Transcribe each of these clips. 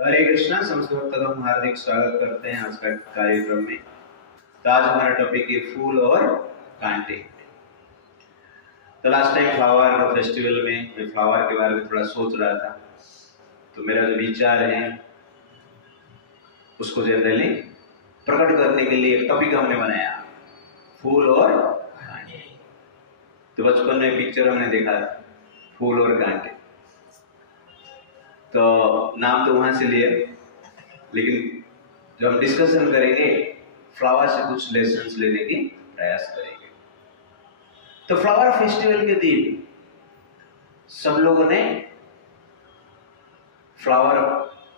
हरे कृष्णा। संस्कृत का हम हार्दिक स्वागत करते हैं आज का कार्यक्रम में। तो आज हमारा टॉपिक है फूल और कांटे। तो लास्ट टाइम फ्लावर फेस्टिवल में मैं फ्लावर के बारे में थोड़ा सोच रहा था, तो मेरा जो विचार है उसको जनरली प्रकट करने के लिए एक टॉपिक हमने बनाया, फूल और कांटे। तो बचपन में पिक्चर हमने देखा था फूल और कांटे, तो नाम तो वहां से लिए, लेकिन जब हम डिस्कशन करेंगे फ्लावर से कुछ लेसन्स लेने की प्रयास करेंगे। तो फ्लावर फेस्टिवल के दिन सब लोगों ने फ्लावर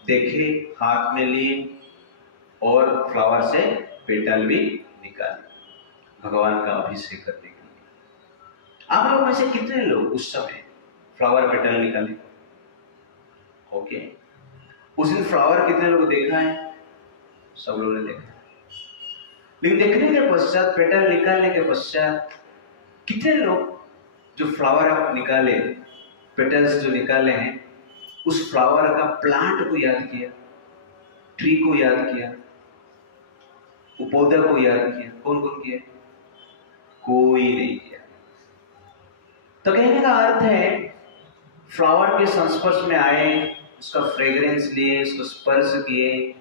देखे, हाथ में लिए और फ्लावर से पेटल भी निकाले भगवान का अभिषेक करने के लिए। आप लोग में से कितने लोग उस समय फ्लावर पेटल निकाले? ओके, उस दिन फ्लावर कितने लोग देखा है? सब लोगों ने देखा। लेकिन देखने के पश्चात, पेटल निकालने के पश्चात कितने लोग जो फ्लावर आप निकाले, पेटल्स जो निकाले हैं, उस फ्लावर का प्लांट को याद किया, ट्री को याद किया, वो पौधा को याद किया? कौन कौन किया? कोई नहीं किया। तो कहने का अर्थ है फ्लावर के संस्पर्श में आए, उसका फ्रेग्रेंस लिए, उसको स्पर्श किए,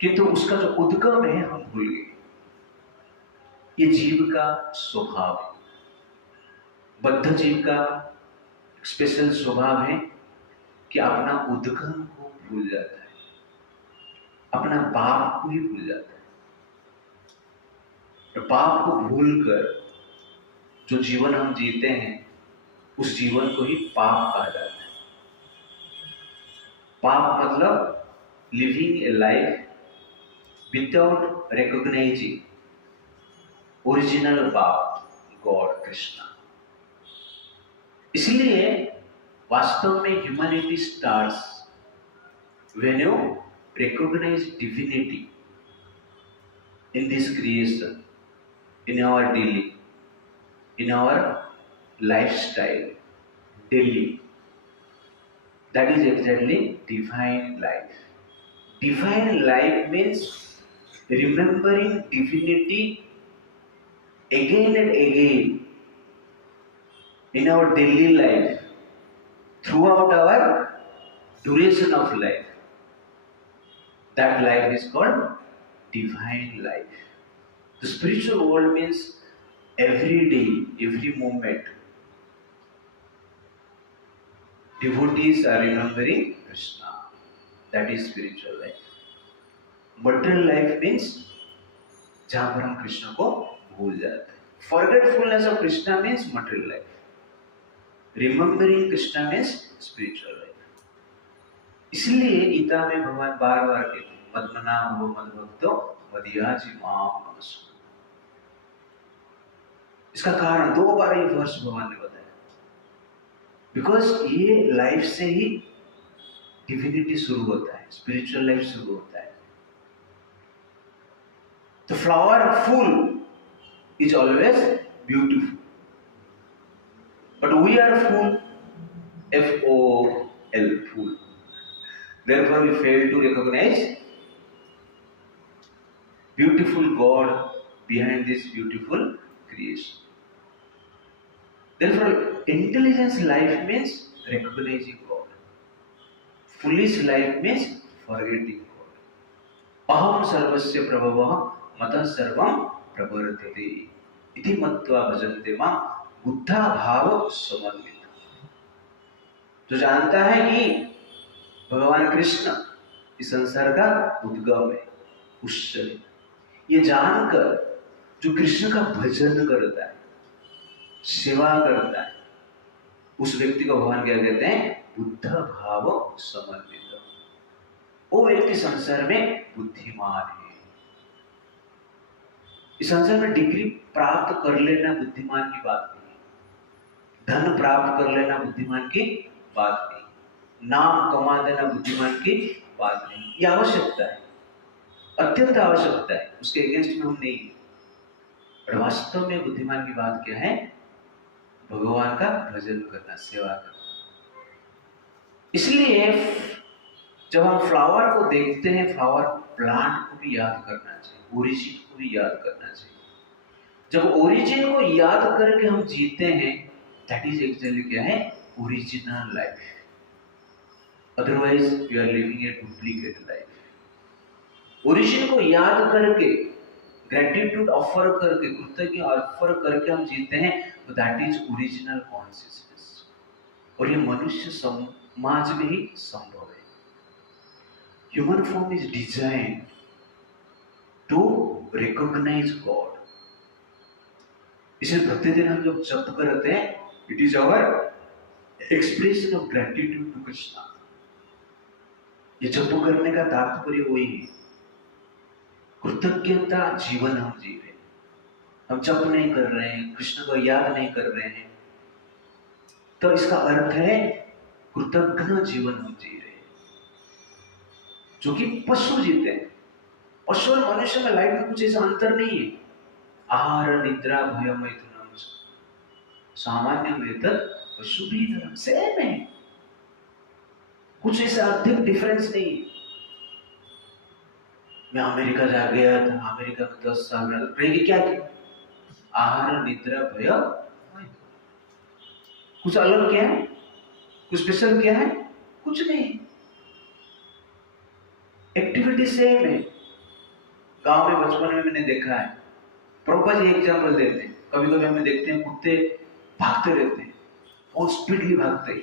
किंतु उसका जो उद्गम है हम भूल गए। ये जीव का स्वभाव है, बद्ध जीव का स्पेशल स्वभाव है कि अपना उद्गम को भूल जाता है, अपना बाप को ही भूल जाता है। तो बाप को भूलकर जो जीवन हम जीते हैं, उस जीवन को ही पाप कहा जाता है। पाप मतलब लिविंग ए लाइफ विदाउट रिकॉग्नाइजिंग ओरिजिनल बाप, गॉड कृष्णा। इसलिए वास्तव में humanity starts when you recognize divinity in this creation, in our daily, in our lifestyle daily. That is exactly divine life. Divine life means remembering divinity again and again in our daily life throughout our duration of life. That life is called divine life. The spiritual world means every day, every moment, devotees are remembering Krishna. That is spiritual life. Material life means जहाँ पर हम कृष्ण को भूल जाते हैं. Forgetfulness of Krishna means material life. Remembering Krishna means spiritual life. इसलिए गीता में भगवान बार बार कहते हैं, मद्मनाभो मद्भक्तो मदीयाजी माम नमस्कुरु। इसका कारण 2 बार ये वर्ष भगवान ने बताया, बिकॉज ये लाइफ से ही डिविनिटी शुरू होता है, स्पिरिचुअल लाइफ शुरू होता है। तो फ्लावर फूल is always beautiful, but we are fool, FOL, fool. Therefore, we fail to recognize beautiful God behind this beautiful creation. Therefore, intelligence life means recognizing God. Foolish life means forgetting God. Aham sarvasya prabhavah matah sarvam pravartate iti matva bhajante mam buddha bhava samanvita। जो जानता है कि भगवान कृष्ण इस संसार का उद्गम है, उससे ये जानकर जो कृष्ण का भजन करता है, सेवा करता है, उस व्यक्ति को भगवान क्या कहते हैं? बुद्ध भाव समन्वित। वो व्यक्ति संसार में बुद्धिमान है। इस संसार में डिग्री प्राप्त कर लेना बुद्धिमान की बात नहीं, धन प्राप्त कर लेना बुद्धिमान की बात नहीं, नाम कमा देना बुद्धिमान की बात नहीं। ये आवश्यकता है, अत्यंत आवश्यकता है, उसके अगेंस्ट में हम नहीं। पर वास्तव में बुद्धिमान की बात क्या है? भगवान का भजन करना, सेवा करना। इसलिए जब हम फ्लावर को देखते हैं, फ्लावर प्लांट को भी याद करना चाहिए, ओरिजिन को भी याद करना चाहिए। जब ओरिजिन को याद करके हम जीते हैं, दैट इज एक्चुअली क्या है, original life. Otherwise we are living a duplicate life. Origin को याद करके, ग्रेटिट्यूड ऑफर करके, कृतज्ञ ऑफर करके हम जीते हैं, तो दैट इज ओरिजिनल कॉन्शियसनेस। और ये मनुष्य समाज में ही संभव है। Human form is design to recognise God. इसे प्रतिदिन हम जब जप करते हैं, it is our expression of gratitude to Krishna. ये जप करने का तात्पर्य वही है, कृतज्ञता जीवन हम जी रहे हैं। हम जप नहीं कर रहे हैं, कृष्ण को याद नहीं कर रहे हैं, तो इसका अर्थ है कृतज्ञ जीवन हम जी रहे हैं, जो कि पशु जीते हैं। पशु और मनुष्य में लाइफ में कुछ ऐसा अंतर नहीं है। आहार निद्रा भय मैथुनम सामान्य मेथड पशु भी धर्म सेम है, कुछ ऐसा अधिक डिफरेंस नहीं है। मैं अमेरिका जा गया था, अमेरिका में 10 साल में रहेगी, क्या किया? आहार निद्रा भय, कुछ अलग क्या है, कुछ स्पेशल क्या है? कुछ नहीं, एक्टिविटी सेम है। गांव में बचपन में मैंने देखा है, प्रभुपाद जी एग्जाम्पल देते हैं, कभी कभी हमें देखते हैं कुत्ते भागते रहते हैं, बहुत स्पीडली भागते हैं,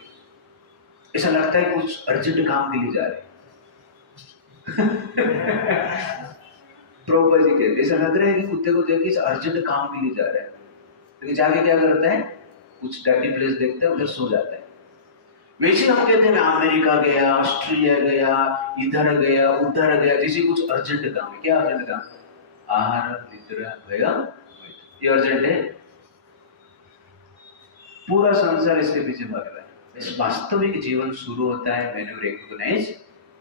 ऐसा लगता है कुछ अर्जेंट काम के लिए जा रहे प्रभुपाद जी कहते, ऐसा लग रहा है कि कुत्ते को देख के अर्जेंट काम के लिए जा रहा है, लेकिन जाके क्या करता है, कुछ डर्टी प्लेस देखता है, उधर सो जाता है। वैसे हम कहते हैं मैं अमेरिका गया, ऑस्ट्रेलिया गया, इधर गया, उधर गया, जैसे कुछ अर्जेंट काम है। क्या अर्जेंट काम? आहार निद्रा भय, ये अर्जेंट है। पूरा संसार इसके पीछे भाग रहा है। इस वास्तविक जीवन शुरू होता है मैंने रिकॉग्नाइज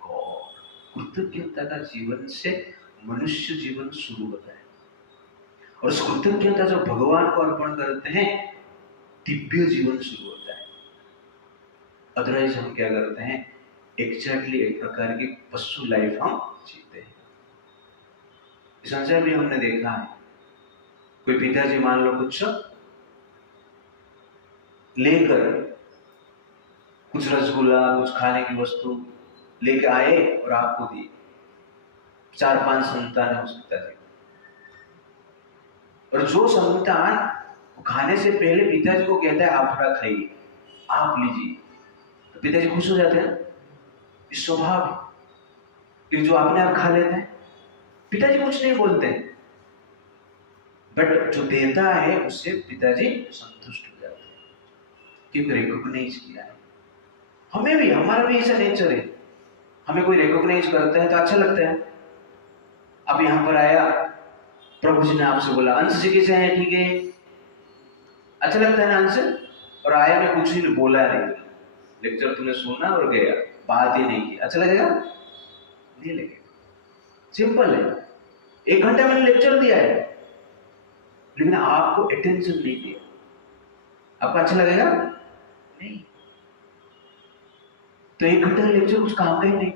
गॉड। कृतज्ञता का जीवन से मनुष्य जीवन शुरू होता है, और उस कृतज्ञता जो भगवान को अर्पण करते हैं, दिव्य जीवन शुरू होता है। अदरवाइज हम क्या करते हैं, एग्जैक्टली एक प्रकार की पशु लाइफ हम जीते हैं। संसार में हमने देखा है, कोई पिताजी मान लो कुछ लेकर, कुछ रसगुल्ला, कुछ खाने की वस्तु लेके आए और आपको दी। 4-5 संतान है उस पिताजी, और जो संतान खाने से पहले पिताजी को कहता है आप थोड़ा खाइए, आप लीजिए, तो पिताजी खुश हो जाते हैं, इस स्वभाव है। लेकिन जो आपने आप खा लेते हैं, पिताजी कुछ नहीं बोलते हैं, बट जो देता है उससे पिताजी संतुष्ट हो जाते हैं, क्योंकि रिकॉग्नाइज किया है। हमें भी, हमारा भी ऐसा नेचर है, हमें कोई रिकॉग्नाइज करता है तो अच्छा लगता है। अब यहां पर आया, प्रभु जी ने आपसे बोला अंश जी कैसे हैं, ठीक है, अच्छा लगता है ना अंश? और आया, मैं कुछ ही बोला नहीं, लेक्चर तुमने सुना और गया, बात ही नहीं की, अच्छा लगेगा? नहीं लगेगा। सिंपल है, 1 घंटा मैंने लेक्चर दिया है, लेकिन आपको अटेंशन नहीं दिया, आपको अच्छा लगेगा? नहीं। तो 1 घंटा लेक्चर कुछ काम का ही नहीं।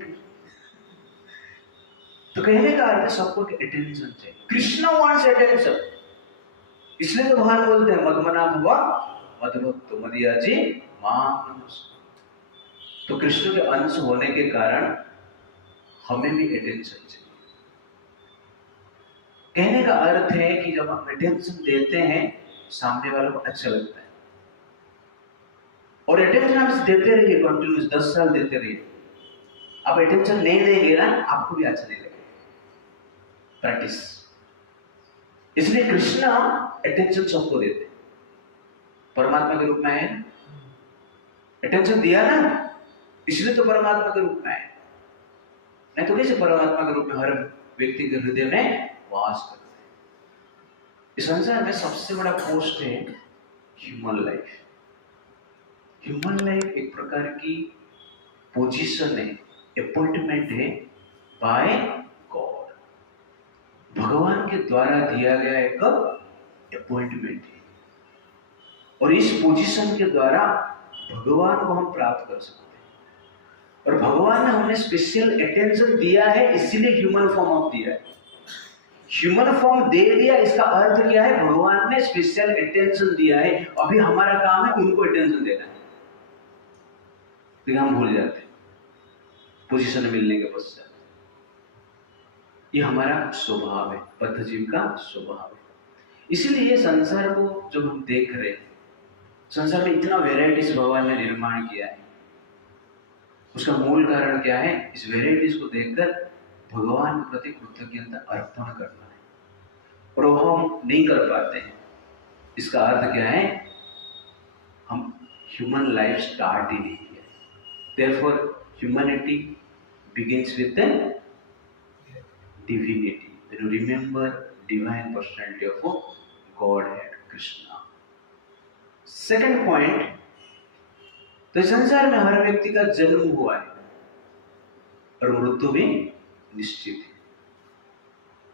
तो कहने का अर्थ सबको अटेंशन चाहिए। कृष्ण वांट्स अटेंशन, इसलिए तो भगवान बोलते हैं मदमना भवा मदभक्त मदियाजी मां। तो कृष्ण के अंश होने के कारण हमें भी अटेंशन चाहिए। कहने का अर्थ है कि जब हम अटेंशन देते हैं, सामने वालों को अच्छा लगता है, और अटेंशन आप देते रहिए कंटिन्यूस, 10 साल देते रहिए। आप अटेंशन नहीं देंगे ना, आपको भी अच्छा नहीं लगेगा। प्रैक्टिस। इसलिए कृष्ण अटेंशन सबको देते, परमात्मा के रूप में है, अटेंशन दिया ना, इसलिए तो परमात्मा के रूप में है, नहीं तो कैसे परमात्मा के रूप में हर व्यक्ति के हृदय में वास करते हैं। इस संसार में सबसे बड़ा पोस्ट है ह्यूमन लाइफ। ह्यूमन लाइफ एक प्रकार की पोजीशन है, अपॉइंटमेंट है बाय गॉड। भगवान के द्वारा दिया गया एक अपॉइंटमेंट है, और इस पोजीशन के द्वारा भगवान को हम प्राप्त कर सकते हैं। और भगवान ने हमें स्पेशल अटेंशन दिया है, इसीलिए ह्यूमन फॉर्म ऑफ दिया है। ह्यूमन फॉर्म दे दिया, इसका अर्थ क्या है? भगवान ने स्पेशल अटेंशन दिया है। अभी हमारा काम है उनको अटेंशन देना है, लेकिन हम भूल जाते हैं पोजीशन मिलने के पश्चात। ये हमारा स्वभाव है, पद्धजीव का स्वभाव है। इसलिए ये संसार को जब हम देख रहे हैं, संसार में इतना वेराइटीज भगवान ने निर्माण किया है, उसका मूल कारण क्या है? इस वेराइटीज को देखकर भगवान के प्रति कृतज्ञता अर्पण करना है, और वो हम नहीं कर पाते हैं। इसका अर्थ क्या है? हम ह्यूमन लाइफ स्टार्ट ही नहीं किया। Therefore, humanity begins with the divinity. When you remember divine personality of Godhead, Krishna. Second point, तो संसार में हर व्यक्ति का जन्म हुआ है और मृत्यु भी निश्चित है।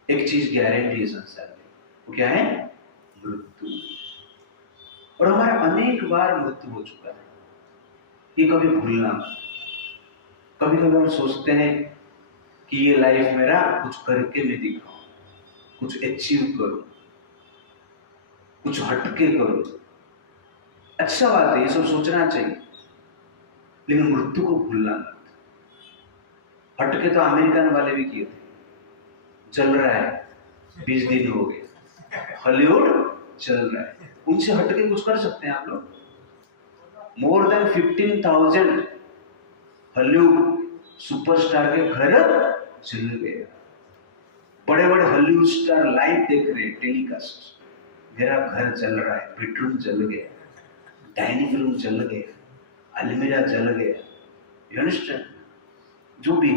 एक चीज गारंटी है संसार में, वो क्या है? मृत्यु। और हमारा अनेक बार मृत्यु हो चुका है, ये कभी भूलना। कभी कभी हम सोचते हैं कि ये लाइफ मेरा कुछ करके मैं दिखाऊं, कुछ अचीव करूं, कुछ हटके करूं। अच्छा बात है, ये सब सोचना चाहिए, लेकिन मृत्यु को भूलना मत। हटके तो अमेरिकन वाले भी किए थे, चल रहा है 20 दिन हो गए, हॉलीवुड चल रहा है, उनसे हटके कुछ कर सकते हैं आप लोग? मोर देन 15,000 हॉलीवुड सुपरस्टार के घर जल गए। बड़े बड़े हॉलीवुड स्टार लाइव देख रहे हैं टेलीकास्ट, मेरा घर जल रहा है, बेडरूम जल गया, डाइनिंग रूम जल गया, अलमीरा जल गया। You understand? जो भी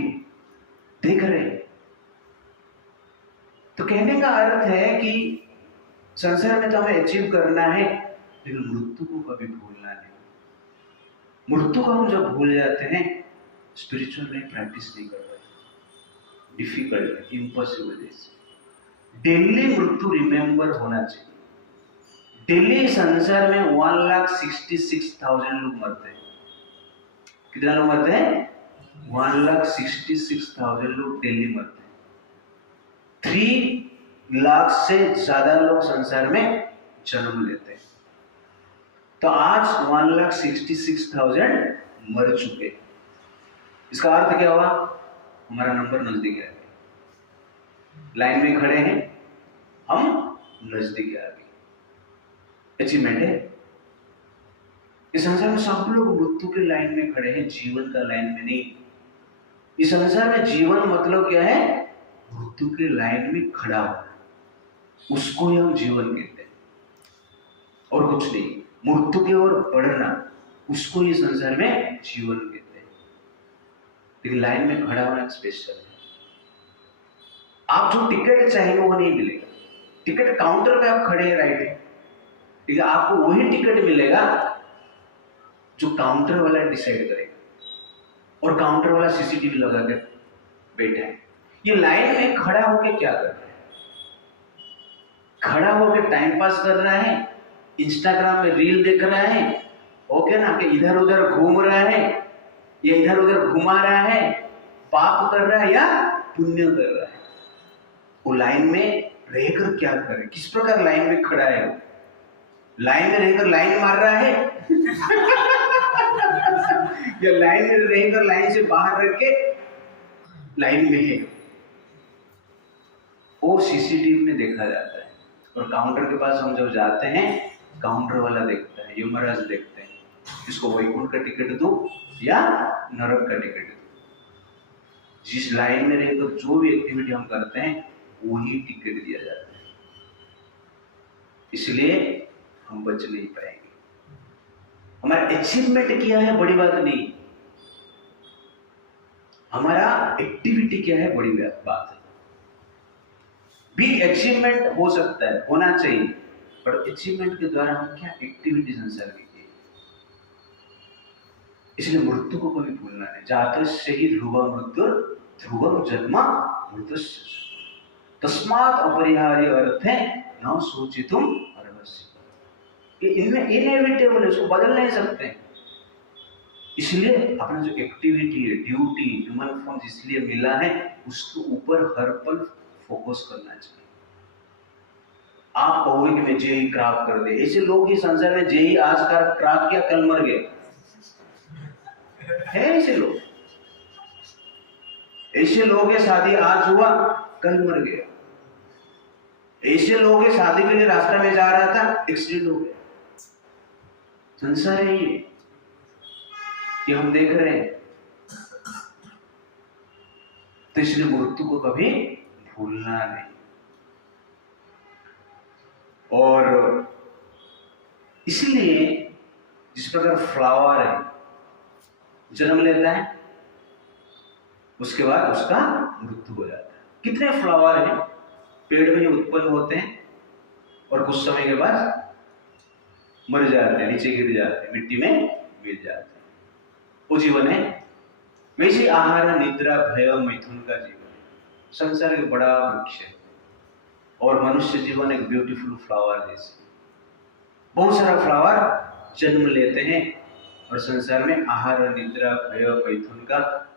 देख रहे हैं। तो कहने का अर्थ है कि संसार में तो हमें अचीव करना है, लेकिन मृत्यु को कभी भूलना नहीं। मृत्यु को हम जब भूल जाते हैं, स्पिरिचुअल लाइफ प्रैक्टिस नहीं कर पाते, डिफिकल्ट है, इम्पॉसिबल है। डेली मृत्यु रिमेंबर होना चाहिए। डेली संसार में 1,66,000 लोग मरते हैं। कितना लोग मरते हैं? 1,66,000 लोग डेली मरते हैं। 3 लाख से ज्यादा लोग संसार में जन्म लेते हैं। तो आज 1,66,000 मर चुके। इसका अर्थ क्या हुआ? हमारा नंबर नजदीक आ गया। लाइन में खड़े हैं हम, नजदीक आ गए। अचीवमेंट है। इस संसार में सब लोग मृत्यु के लाइन में खड़े हैं, जीवन का लाइन में नहीं। इस संसार में जीवन मतलब क्या है? मृत्यु के लाइन में खड़ा होना, उसको ही हम जीवन कहते हैं, और कुछ नहीं। मृत्यु की ओर बढ़ना, उसको ही संसार में जीवन कहते हैं। लेकिन लाइन में खड़ा होना स्पेशल है। आप जो टिकट चाहेंगे वो नहीं मिलेगा। टिकट काउंटर पे आप खड़े हैं, राइट है, लेकिन आपको वही टिकट मिलेगा जो काउंटर वाला डिसाइड करेगा, और काउंटर वाला सीसीटीवी लगा के बैठा है। ये लाइन में खड़ा होके क्या कर रहा है? खड़ा होके टाइम पास कर रहा है, इंस्टाग्राम में रील देख रहा है, ओके ना, कि इधर उधर घूम रहा है या इधर उधर घुमा रहा है, पाप कर रहा है या पुण्य कर रहा है? वो लाइन में रहकर क्या करे? किस प्रकार लाइन में खड़ा है? वो लाइन में रहकर लाइन मार रहा है या लाइन में रहकर लाइन से बाहर रह के लाइन में है? वो सीसीटीवी में देखा जाता है। और काउंटर के पास हम जब जाते हैं, काउंटर वाला देखता है, यमराज देखते हैं, इसको वैकुंठ का टिकट दो या नरक का टिकट दो। जिस लाइन में रहकर जो भी एक्टिविटी हम करते हैं, वही टिकट दिया जाता है। इसलिए हम बच नहीं पाएंगे। हमारा अचीवमेंट क्या है बड़ी बात नहीं, हमारा एक्टिविटी क्या है बड़ी बात है। बिग अचीवमेंट हो सकता है, होना चाहिए, पर अचीवमेंट के द्वारा हम क्या एक्टिविटी संसार की किए। इसलिए मृत्यु को कभी भूलना नहीं। जातः ही ध्रुवम मृत्यु ध्रुवम जन्म मृत्युस्य तस्मात् अपरिहार्य अर्थ है न सोचितुम अर्हसि। इनमें इनएविटेबल है, उसको बदल नहीं सकते। इसलिए अपना जो एक्टिविटी है, ड्यूटी, ह्यूमन फॉर्म जिसलिए मिला है, उसके ऊपर हर पल फोकस करना चाहिए। आप कहोगे कि मैं जेई क्रैक कर दे, ऐसे लोग ही संसार में जेई आज का क्रैक किया कल मर गए है। ऐसे लोग हैं, शादी आज हुआ कल मर गया। ऐसे लोग हैं, शादी के लिए रास्ता में जा रहा था, एक्सीडेंट हो गया। संसार है ये हम देख रहे हैं। तो इसलिए मृत्यु को कभी भूलना नहीं। और इसलिए जिस प्रकार फ्लावर है जन्म लेता है, उसके बाद उसका मृत्यु हो जाता है। कितने फ्लावर हैं पेड़ में उत्पन्न होते हैं और कुछ समय के बाद मर जाते हैं, नीचे गिर जाते हैं, मिट्टी में मिल जाते हैं। वो जीवन है। वैसे आहार, निद्रा, भय, मैथुन का जीवन है। संसार एक बड़ा वृक्ष है और मनुष्य जीवन एक ब्यूटीफुल फ्लावर जैसे। बहुत सारा फ्लावर जन्म लेते हैं और संसार में आहार, निद्रा, भय, मैथुन का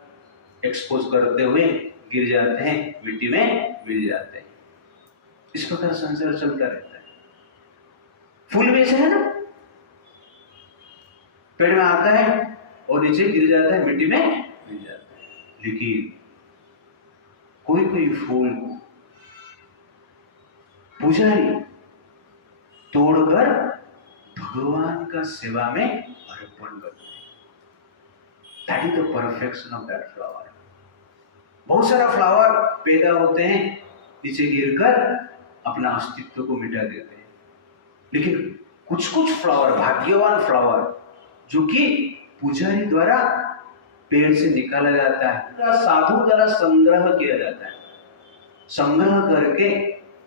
एक्सपोज करते हुए गिर जाते हैं, मिट्टी में मिल जाते हैं। इस प्रकार संसार चलता रहता है। फूल भी ऐसे है ना, पेड़ में आता है और नीचे गिर जाता है, मिट्टी में मिल जाता है। लेकिन कोई कोई फूल पुजारी तोड़कर भगवान का सेवा में अर्पण करते हैं। That is the perfection of that flower. बहुत सारा फ्लावर पैदा होते हैं, नीचे गिरकर अपना अस्तित्व को मिटा देते हैं। लेकिन कुछ कुछ फ्लावर, भाग्यवान फ्लावर, जो कि पुजारी द्वारा पेड़ से निकाला जाता है, साधु द्वारा संग्रह किया जाता है, संग्रह करके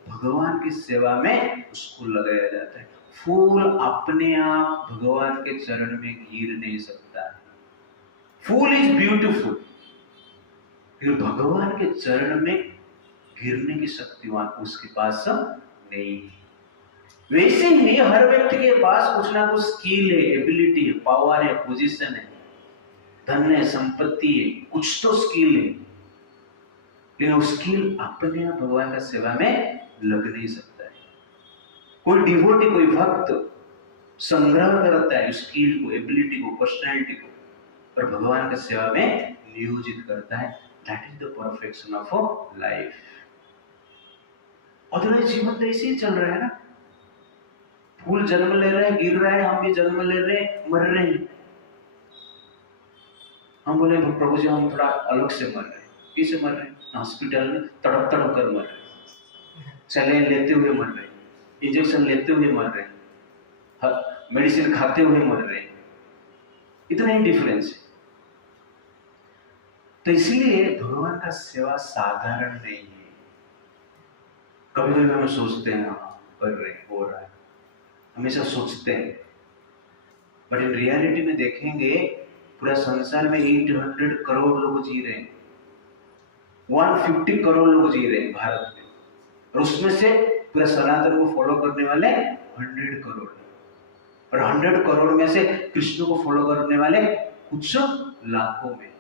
भगवान की सेवा में उसको लगाया जाता है। फूल अपने आप भगवान के चरण में गिर नहीं सकता है। फूल इज ब्यूटीफुल, लेकिन भगवान के चरण में गिरने की शक्तिवान उसके पास नहीं है। वैसे ही हर व्यक्ति के पास कुछ ना कुछ स्किल है, एबिलिटी है, पावर है, पोजीशन है, धन है, संपत्ति है, कुछ तो स्किल है, लेकिन वो स्किल अपने आप भगवान का सेवा में लग नहीं सकता है। कोई डिवोटी, कोई भक्त संग्रह करता है स्किल को, एबिलिटी को, पर्सनैलिटी को, और भगवान का सेवा में नियोजित करता है। That is the perfection of life. Otherwise जीवन तो ऐसे ही चल रहा है ना। फूल जन्म ले रहे हैं, गिर रहे हैं, हम भी जन्म ले रहे हैं, मर रहे हैं। हम बोले प्रभु जी हम थोड़ा अलग से मर रहे हैं। कैसे मर रहे हैं? हॉस्पिटल में तड़प तड़प कर मर रहे हैं, सैलाइन लेते हुए मर रहे हैं, इंजेक्शन लेते हुए मर रहे हैं, मेडिसिन खाते हुए मर रहे हैं। इतना ही डिफरेंस है। तो इसलिए भगवान का सेवा साधारण नहीं है। कभी कभी हम सोचते हैं कर रहे हैं, हो रहा है, हमेशा सोचते हैं, बट इन रियलिटी में देखेंगे पूरा संसार में 800 करोड़ लोग जी रहे हैं, 150 करोड़ लोग जी रहे हैं भारत में, और उसमें से पूरा सनातन को फॉलो करने वाले 100 करोड़, और 100 करोड़ में से कृष्ण को फॉलो करने वाले कुछ लाखों में,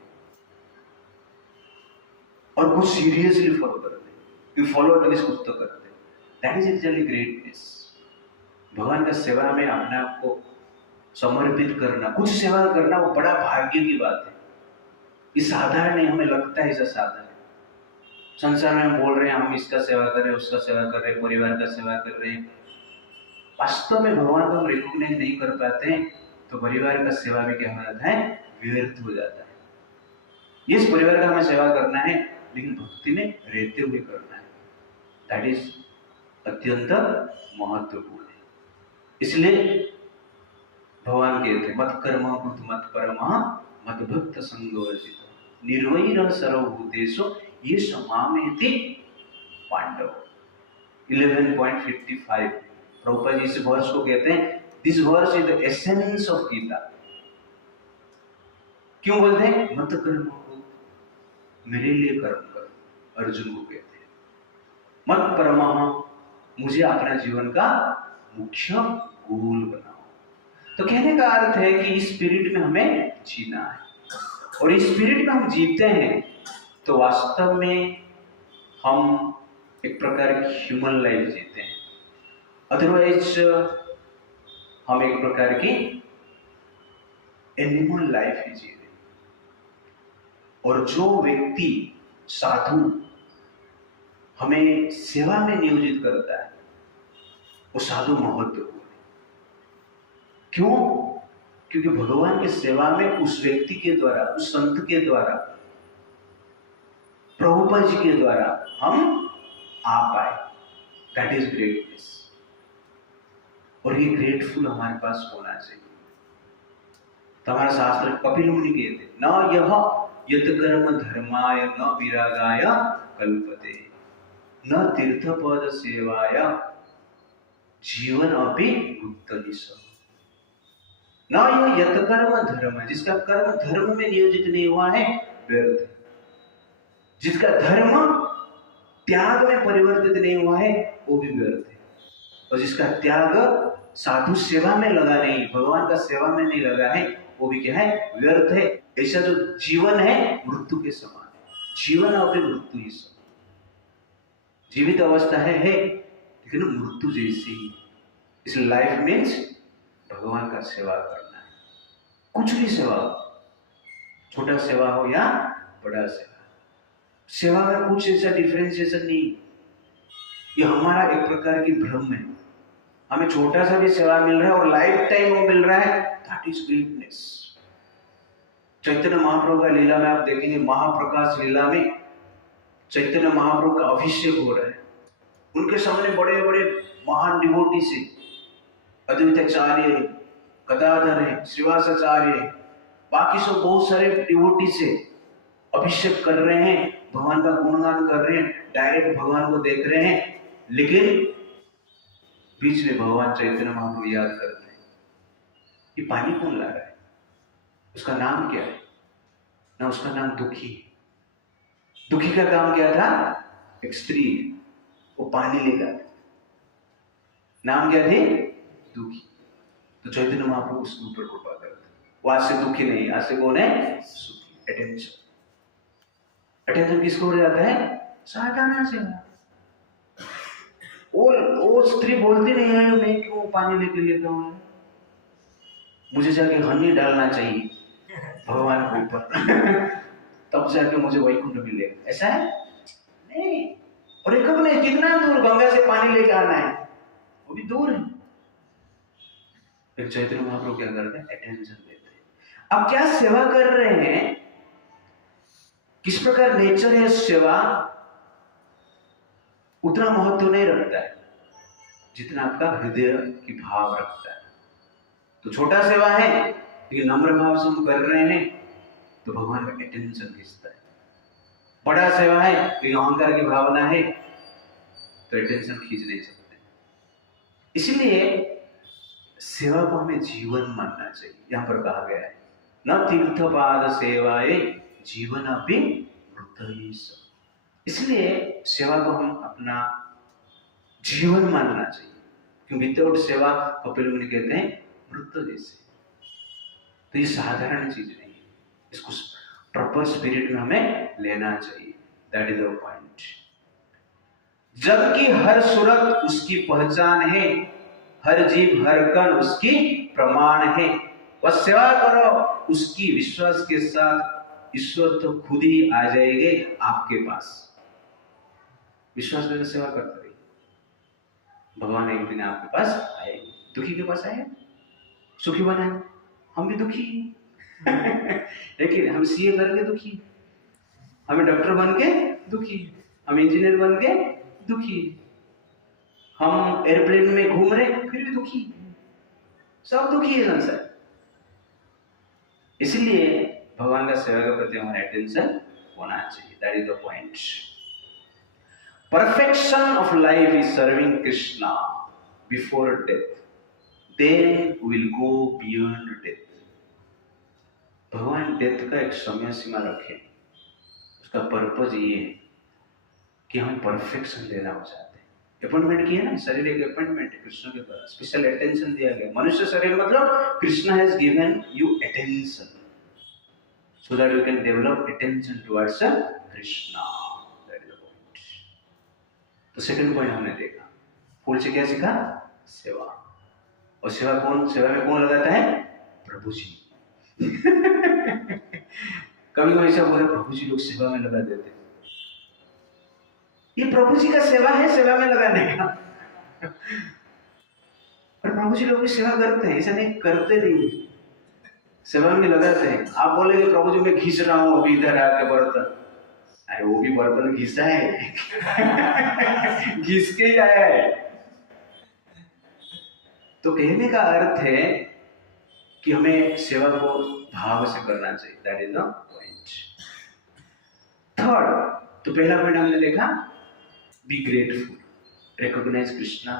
और कुछ सीरियसली फॉलो करते हैं, फॉलो एटलीस्ट कुछ तो करते हैं। That is actually greatness. भगवान का सेवा में अपने आप को समर्पित करना, कुछ सेवा करना, वो बड़ा भाग्य की बात है। ये साधारण नहीं, हमें लगता है ऐसा साधारण। संसार में हम बोल रहे हैं हम इसका सेवा कर रहे हैं, उसका सेवा कर रहे हैं, परिवार का सेवा कर रहे हैं, वास्तव में भगवान को हम रिकॉग्नाइज नहीं कर पाते हैं, तो परिवार का सेवा भी क्या हो जाता है? व्यर्थ हो जाता है। इस परिवार का हमें सेवा करना है, लेकिन भक्ति में रहते हुए करना है। दैट इज अत्यंत महत्वपूर्ण है। इसलिए भगवान कहते मत कर्म मत परमा मत भक्त संगवर्जित निर्वैर सर्वभूतेषु ये समामेति पांडव। 11.55 प्रभुपाद जी इस वर्ष को कहते हैं this verse is the essence of Gita. क्यों बोलते हैं? मत कर्म मेरे लिए कर्म करो, अर्जुन को कहते हैं। मत परमा मुझे अपना जीवन का मुख्य गोल बनाओ। तो कहने का अर्थ है कि इस स्पिरिट में हमें जीना है, और इस स्पिरिट में हम जीते हैं तो वास्तव में हम एक प्रकार की ह्यूमन लाइफ जीते हैं। अदरवाइज हम एक प्रकार की एनिमल लाइफ ही जी रहे हैं। और जो व्यक्ति साधु हमें सेवा में नियोजित करता है वो साधु महत्वपूर्ण है। क्यों? क्योंकि भगवान की सेवा में उस व्यक्ति के द्वारा, उस संत के द्वारा, प्रभुपाद जी के द्वारा हम आ पाए। That is greatness. और ये ग्रेटफुल हमारे पास होना चाहिए। तो हमारा शास्त्र कपिल मुनि कहते न यह यत कर्म धर्माय न विरागाय कल्पते न तीर्थपद सेवाय जीवन अपि मुक्तनिश। न यह यत कर्म धर्म, जिसका कर्म धर्म में नियोजित नहीं हुआ है व्यर्थ है। जिसका धर्म त्याग में परिवर्तित नहीं हुआ है वो भी व्यर्थ है। और जिसका त्याग साधु सेवा में लगा नहीं, भगवान का सेवा में नहीं लगा है, वो भी क्या है? व्यर्थ है। ऐसा जो जीवन है मृत्यु के समान है। जीवन और फिर मृत्यु ही समान। जीवित अवस्था है लेकिन मृत्यु जैसी ही। इस लाइफ मीन्स भगवान का सेवा करना है। कुछ भी सेवा हो, छोटा सेवा हो या बड़ा सेवा, सेवा में कुछ ऐसा डिफरेंशिएशन नहीं। ये हमारा एक प्रकार की भ्रम है। हमें छोटा सा भी सेवा मिल रहा है और लाइफ टाइम वो मिल रहा है, that is greatness. Chaitanya Mahaprabhu का लीला में आप देखेंगे, महाप्रकाश लीला में चैतन्य महाप्रभु का अभिषेक हो रहा है। उनके सामने बड़े बड़े महान डिवोटी से, अद्वैताचार्य, गदाधर है, श्रीवासाचार्य है, बाकी सब बहुत सारे डिवोटी से अभिषेक कर रहे हैं, भगवान का गुणगान कर रहे हैं, डायरेक्ट भगवान को देख रहे हैं। लेकिन बीच में भगवान चैतन्य महाप्रभु याद करते हैं, ये पानी कौन ला रहा है? उसका नाम क्या है? ना उसका नाम दुखी है। दुखी का काम क्या था? एक स्त्री, वो पानी लेकर, नाम क्या थे? दुखी। तो चैतन्य महाप्रभु उसके ऊपर कृपा करते, वो आज से दुखी नहीं, आज से कौन है? सुखी। अटेंशन। अटेंशन किसको हो जाता है? साधना से। वो स्त्री बोलती नहीं है मैं क्यों पानी लेके लेता हूं, मुझे जाके हनी डालना चाहिए भगवान के ऊपर तब जाके मुझे वैकुंठ मिलेगा। ऐसा है नहीं। और एक नहीं, कितना दूर गंगा से पानी लेके आना है, वो भी दूर है। फिर चैतन्य महाप्रभु क्या करते हैं? अटेंशन देते हैं। अब क्या सेवा कर रहे हैं, किस प्रकार नेचर है सेवा, उतना महत्व नहीं रखता है जितना आपका हृदय की भाव रखता है। तो छोटा सेवा है लेकिन नम्र भाव से हम कर रहे हैं तो भगवान का अटेंशन खींचता है। बड़ा सेवा है लेकिन अहंकार की भावना है तो अटेंशन खींच नहीं सकते। इसलिए सेवा को हमें जीवन मानना चाहिए। यहाँ पर कहा गया है न तीर्थपाद सेवाए जीवन अपि मृतयेष। इसलिए सेवा को हम अपना जीवन मानना चाहिए, क्योंकि विदाउट सेवा कपिल मुनि कहते हैं मृत्यु जैसे। तो ये साधारण चीज नहीं है, इसको प्रॉपर स्पिरिट में हमें लेना चाहिए। That is the point. जबकि हर सूरत उसकी पहचान है, हर जीव हर कण उसकी प्रमाण है। बस सेवा करो उसकी विश्वास के साथ, ईश्वर तो खुद ही आ जाएंगे आपके पास। विश्वास में सेवा करते रहिए, भगवान एक दिन आपके पास आए। दुखी के पास आए, सुखी बनाए। हम भी दुखी लेकिन हम सीए करके दुखी, हमें डॉक्टर बन के दुखी, हम इंजीनियर बन के दुखी, हम एयरप्लेन में घूम रहे फिर भी दुखी। सब दुखी है संसार। इसलिए भगवान का सेवा के प्रति हमारा अटेंशन होना चाहिए। That is the point. Perfection of life is serving Krishna before death. Then we will go beyond death. भगवान डेथ का एक समय सीमा रखे, उसका पर्पज ये है कि हम परफेक्शन लेना हो चाहते हैं। अपॉइंटमेंट किया ना, शरीर एक अपॉइंटमेंट है कृष्ण के पास, स्पेशल अटेंशन दिया गया। मनुष्य शरीर मतलब Krishna has given you attention. so that you can develop attention towards Krishna. That is the point. तो सेकंड पॉइंट हमने देखा, फूल से क्या सीखा? सेवा। और सेवा में कौन लगाता है? प्रभु जी। कभी कभी ऐसा बोले प्रभु जी लोग सेवा में लगा देते, ये प्रभु जी का सेवा है, सेवा में लगाने का। और प्रभु जी लोग भी सेवा करते हैं, ऐसा नहीं करते नहीं, सेवा में लगाते हैं। आप बोलेंगे प्रभु जी मैं घिस रहा हूं अभी इधर आके बर्तन, अरे वो भी बर्तन घिसा है। घिस के ही आया है। तो कहने का अर्थ है कि हमें सेवा को भाव से करना चाहिए। That is the point. Third, तो पहला पॉइंट हमने देखा, be grateful, recognise Krishna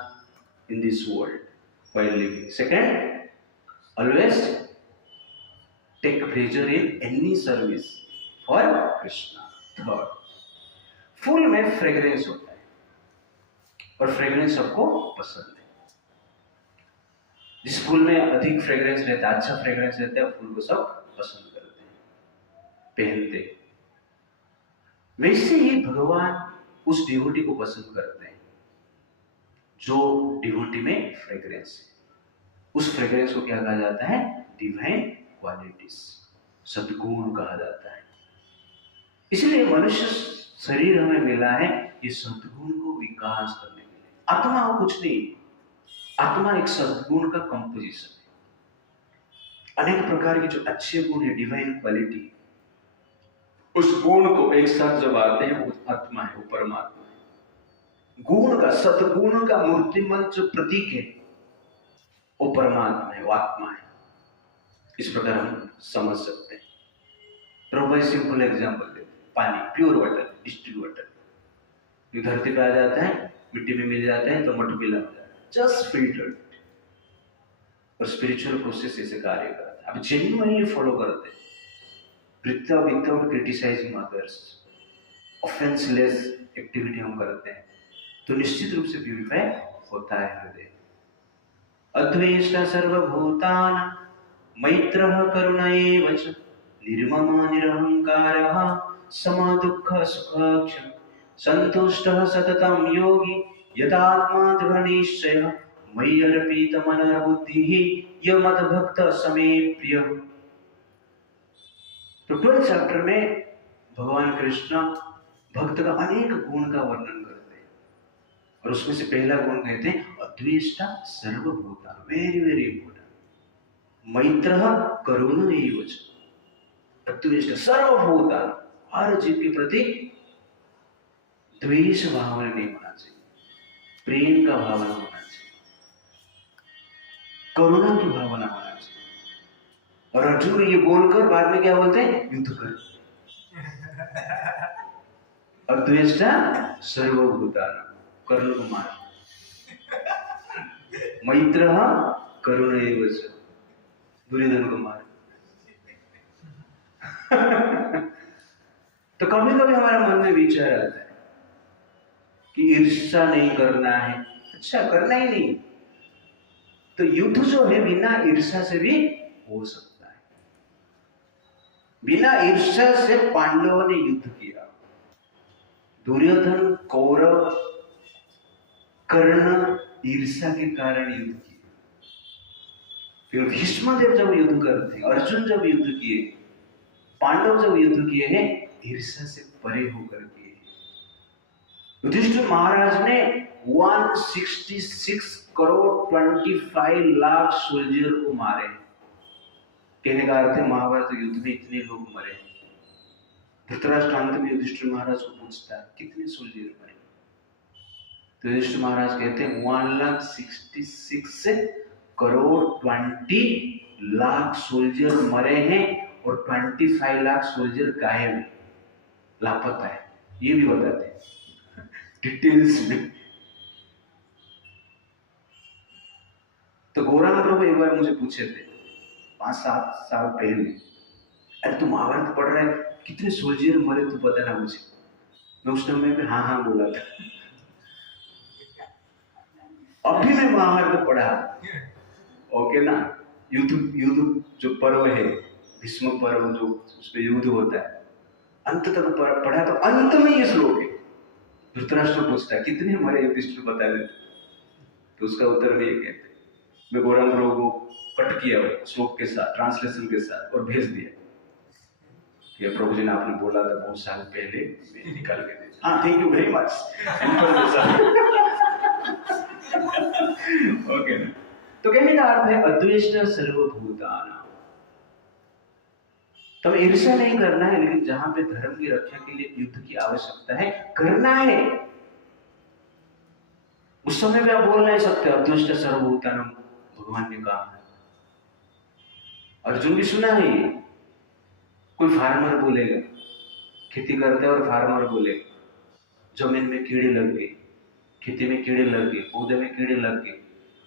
in this world while living. Second, always take pleasure in any service for Krishna. Third, फूल में फ्रेग्रेंस होता है और फ्रेग्रेंस सबको पसंद है। जिस फूल में अधिक फ्रेग्रेंस रहता है, अच्छा फ्रेग्रेंस रहता है, फूल को सब पसंद करते हैं, पहनते हैं। वैसे ही भगवान उस डिवोटी को पसंद करते हैं जो डिवोटी में फ्रेग्रेंस है। उस फ्रेग्रेंस को क्या कहा जाता है? डिवाइन क्वालिटीज, सद्गुण कहा जाता है। इसलिए मनुष्य शरीर हमें मिला है ये सद्गुण को विकास करने के लिए। आत्मा हो कुछ नहीं, आत्मा एक सद्गुण का कंपोजिशन है। अनेक प्रकार के जो अच्छे गुण है, डिवाइन क्वालिटी, उस गुण को एक साथ जब आते हैं वो आत्मा है, वो परमात्मा है। गुण का, सद्गुण का मूर्तिमंत जो प्रतीक है वो परमात्मा है, वो आत्मा है। इस प्रकार हम समझ सकते हैं। प्रभु सिंपल एग्जांपल देते हैं, पानी, प्योर वाटर, डिस्टिल्ड वाटर, जो धरती पे आ जाता है, मिट्टी में मिल जाता है तो मटमिला हो जाता है, जस्ट फिल्टर्ड। और स्पिरिचुअल प्रोसेस ऐसे कार्य करता है। अब जेन्युइनली फॉलो करते हैं, विदाउट क्रिटिसाइजिंग अदर्स, ऑफेंसलेस एक्टिविटी हम करते हैं, तो निश्चित रूप से प्यूरिफाई होता है हृदय। अद्वेष्ट सर्वभूतानां मैत्रः करुण एव च, निर्ममः निरहंकारः समदुःख सुखक्षम, संतुष्टः सततं योगी यतात्मा दृढनिश्चयः, मयि अर्पित मनर्बुद्धिः यो मद्भक्तः स मे प्रियः। तो 12th चैप्टर में भगवान कृष्ण भक्त का अनेक गुण का वर्णन करते हैं, और उसमें से पहला गुण कहते हैं अद्वेष्टा सर्वभूता, वेरी वेरी इंपोर्टेंट। मैत्रः करुण एव च, अद्वेष्टा सर्वभूता, हर जीव के प्रति द्वेष भावना नहीं होना चाहिए, प्रेम का भावना होना चाहिए, करुणा की भावना होना चाहिए। और अर्जुन ये बोलकर बाद में क्या बोलते हैं? युद्ध कर। अद्वेष्टा सर्वभूतानां, करुण को मार, मैत्रः करुण एव च, दुर्योधन को मार। तो कभी कभी हमारे मन में विचार आता है कि ईर्ष्या नहीं करना है। अच्छा, करना ही नहीं तो युद्ध जो है बिना ईर्ष्या से भी हो सकता है। बिना ईर्ष्या से पांडवों ने युद्ध किया, दुर्योधन, कौरव, कर्ण ईर्ष्या के कारण युद्ध किए। फिर भीष्मदेव जब युद्ध करते, अर्जुन जब युद्ध किए, पांडव जब युद्ध किए हैं, ईर्ष्या से परे होकर किए। युधिष्ठिर महाराज ने 166 करोड़ 25 लाख सोल्जर को मारे। कहने का अर्थ है महाभारत युद्ध में इतने लोग मरे। धृतराष्ट्र अंत में युधिष्ठिर महाराज को पूछता है कितने सोल्जर मरे, तो युधिष्ठिर महाराज कहते हैं 166 करोड़ 20 लाख सोल्जर मरे हैं और 25 लाख सोल्जर गायब है, लापता है। ये भी बताते हैं डिटेल्स में। तो गौरांग प्रभु एक बार मुझे पूछे थे 5-7 साल पहले, अरे तू महाभारत पढ़ रहा है, कितने सोल्जर मरे तू बताना मुझे। मैं उस समय पे हाँ बोला था। अभी मैं महाभारत पढ़ा, ओके ना, युद्ध जो पर्व है भीष्म पर्व जो उसमें युद्ध होता है, अंत तक पढ़ा तो अंत में ये श्लोक है। धृतराष्ट्र पूछता है कितने हमारे युधिष्ठिर बता देते, तो उसका उत्तर में ये कहते, मैं गौरांग को कट किया श्लोक के साथ, ट्रांसलेशन के साथ, और भेज दिया कि प्रभु जी ने आपने बोला था बहुत साल पहले, मैं निकाल के दे। हाँ, thank you very much. Okay ना, तो कहने का अर्थ है अद्वेष्टा सर्वभूतानां। तो ईर्ष्या नहीं करना है, लेकिन जहां पे धर्म की रक्षा के लिए युद्ध की आवश्यकता है करना है। उस समय भी आप बोल नहीं सकते अद्वेष्टा सर्वभूतानां, भगवान ने कहा है। अर्जुन भी सुना है ये। कोई फार्मर बोलेगा, खेती करते और फार्मर बोलेगा जमीन में कीड़े लग गए, खेती में कीड़े लग गए, पौधे में कीड़े लग गए,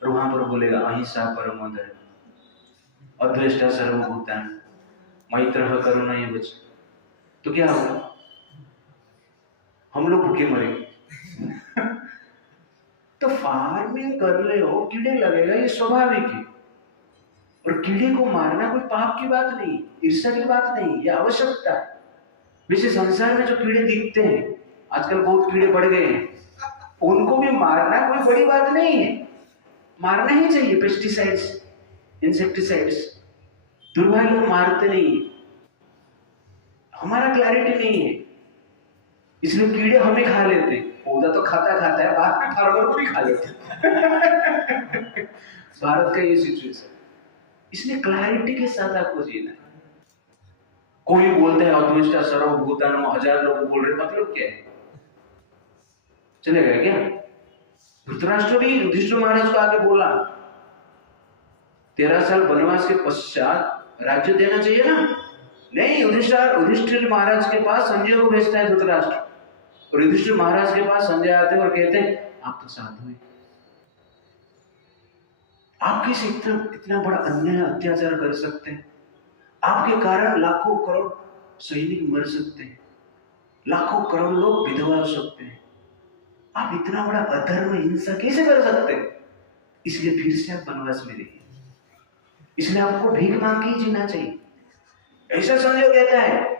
और वहां पर बोलेगा अहिंसा परमो धर्म, अद्वेष्टा सर्वभूतानां, मैत्रः करुणा एवच, तो क्या होगा? हम लोग भूखे मरेंगे। तो फार्मिंग कर रहे हो, कीड़े लगेगा, ये स्वाभाविक है, और कीड़े को मारना कोई पाप की बात नहीं, ईर्ष्या की बात नहीं, ये आवश्यकता है। वैसे संसार में जो कीड़े दिखते हैं, आजकल बहुत कीड़े बढ़ गए हैं, उनको भी मारना कोई बड़ी बात नहीं है, मारना ही चाहिए। पेस्टिसाइड्स, इंसेक्टिसाइड्स, दुर्भाग्य लोग मारते नहीं है, हमारा क्लैरिटी नहीं है, इसलिए कीड़े हमें खा लेते। पौधा तो खाता है, बाद में फार्मर को भी खा लेते। भारत का ये सिचुएशन, इसलिए क्लैरिटी के साथ आपको जीना है। कोई बोलते हैं अद्वेष्टा सर्वभूतानां, 1000 लोग बोल रहे, मतलब क्या है? चलेगा क्या? धृतराष्ट्र भी युधिष्ठिर महाराज को आगे बोला 13 साल वनवास के पश्चात राज्य देना चाहिए ना? नहीं, युधिष्ठिर महाराज के पास संजय को भेजता है धृतराष्ट्र, और युधिष्ठिर महाराज के पास संजय आते हैं और कहते हैं आप तो साधु हैं, आप कैसे इतना बड़ा अन्याय अत्याचार कर सकते हैं? आपके कारण लाखों करोड़ सैनिक मर सकते हैं, लाखों करोड़ लोग विधवा हो सकते हैं, आप इतना बड़ा अधर्म हिंसा कैसे कर सकते हैं? इसलिए फिर से आप वनवास में रहिए, इसलिए आपको भीख मांग के जीना चाहिए, ऐसा संजय कहता है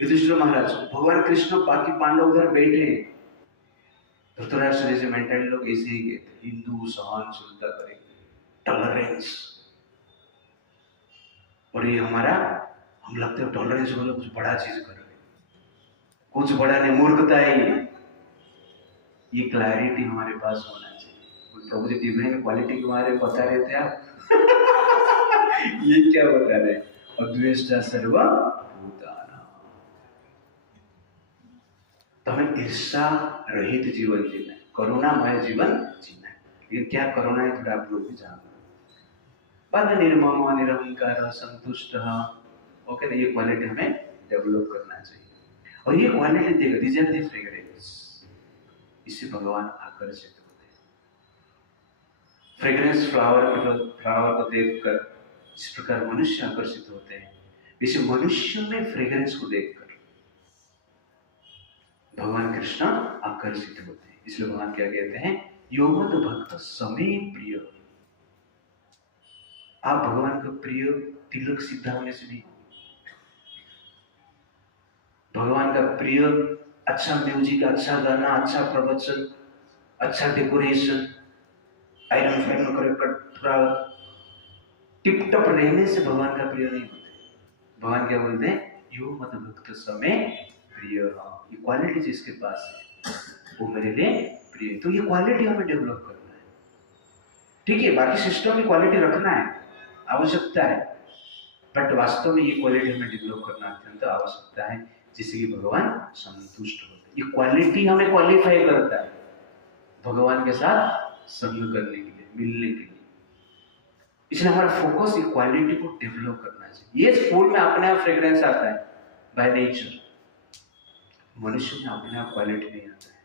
युधिष्ठिर महाराज। भगवान कृष्ण बाकी पांडव उधर बैठे, धृतराष्ट्र जैसे मेंटल लोग ऐसे ही कहते, हिंदू सहनशीलता करेंगे, टॉलरेंस, और ये हमारा, हम लगते हैं टॉलरेंस वाला कुछ बड़ा चीज कर रहे, कुछ बड़ा नहीं, मूर्खता है ये क्लैरिटी हमारे पास होना चाहिए। प्रभु जी डिवाइन क्वालिटी के बारे में बता रहे थे आप। ये क्या बता रहे? अद्वेष्टा सर्वभूतानां। तो हमें ईर्ष्या रहित जीवन जीना है, करुणामय जीवन जीना है। लेकिन क्या करुणा है, थोड़ा आप लोग भी जानते हैं। निर्मम, निरहंकार, संतुष्ट, ओके ना, ये क्वालिटी हमें डेवलप करना चाहिए। और ये क्वालिटी देखो, दीज आर द फ्रेग्रेंस, इससे भगवान आकर्षित होते हैं। फ्रेग्रेंस फ्लावर को देखकर जिस प्रकार मनुष्य आकर्षित होते हैं, इसे मनुष्य में फ्रेग्रेंस को देखकर भगवान कृष्ण आकर्षित होते हैं। इसलिए भगवान क्या कहते हैं? यो मद भक्त समे प्रिय। आप भगवान का प्रिय तिलक सीधा होने से नहीं, भगवान का प्रिय अच्छा म्यूजिक, अच्छा गाना, अच्छा प्रवचन, अच्छा डेकोरेशन, आयरन फायरन कर थोड़ा टिप टप रहने से भगवान का प्रिय नहीं होते। भगवान क्या बोलते हैं? यो मद भक्त समे प्रिय। ये क्वालिटी जिसके पास है वो मेरे लिए प्रिय। तो ये क्वालिटी हमें डेवलप करना है, ठीक है? बाकी सिस्टम की क्वालिटी रखना है, आवश्यकता है, बट वास्तव में ये क्वालिटी हमें डेवलप करना अत्यंत आवश्यकता है, जिससे कि भगवान संतुष्ट होते हैं। ये क्वालिटी हमें क्वालिफाई करता है भगवान के साथ संग करने के लिए, मिलने के लिए। इसलिए हमारा फोकस ये क्वालिटी को डेवलप करना चाहिए। ये फूल में अपने आप फ्रेग्रेंस आता है बाय नेचर, मनुष्य में अपने आप क्वालिटी नहीं आता है।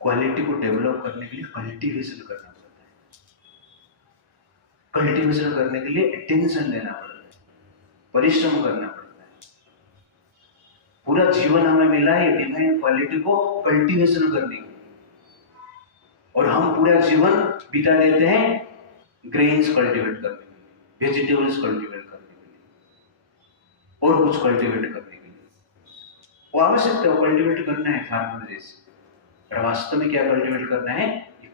क्वालिटी को डेवलप करने के लिए कल्टीवेशन करना पड़ता है, कल्टीवेशन करने के लिए अटेंशन देना पड़ता है, परिश्रम करना पड़ता है। पूरा जीवन हमें मिला है डिवाइन क्वालिटी को कल्टीवेशन करने के लिए, और हम पूरा जीवन बिता देते हैं ग्रेन्स कल्टीवेट करने के लिए, वेजिटेबल्स कल्टीवेट करने के लिए, और कुछ कल्टीवेट करने के लिए। वो आवश्यकता है, कल्टीवेट करना है फार्मर जैसे, पर वास्तव में क्या कल्टीवेट करना है?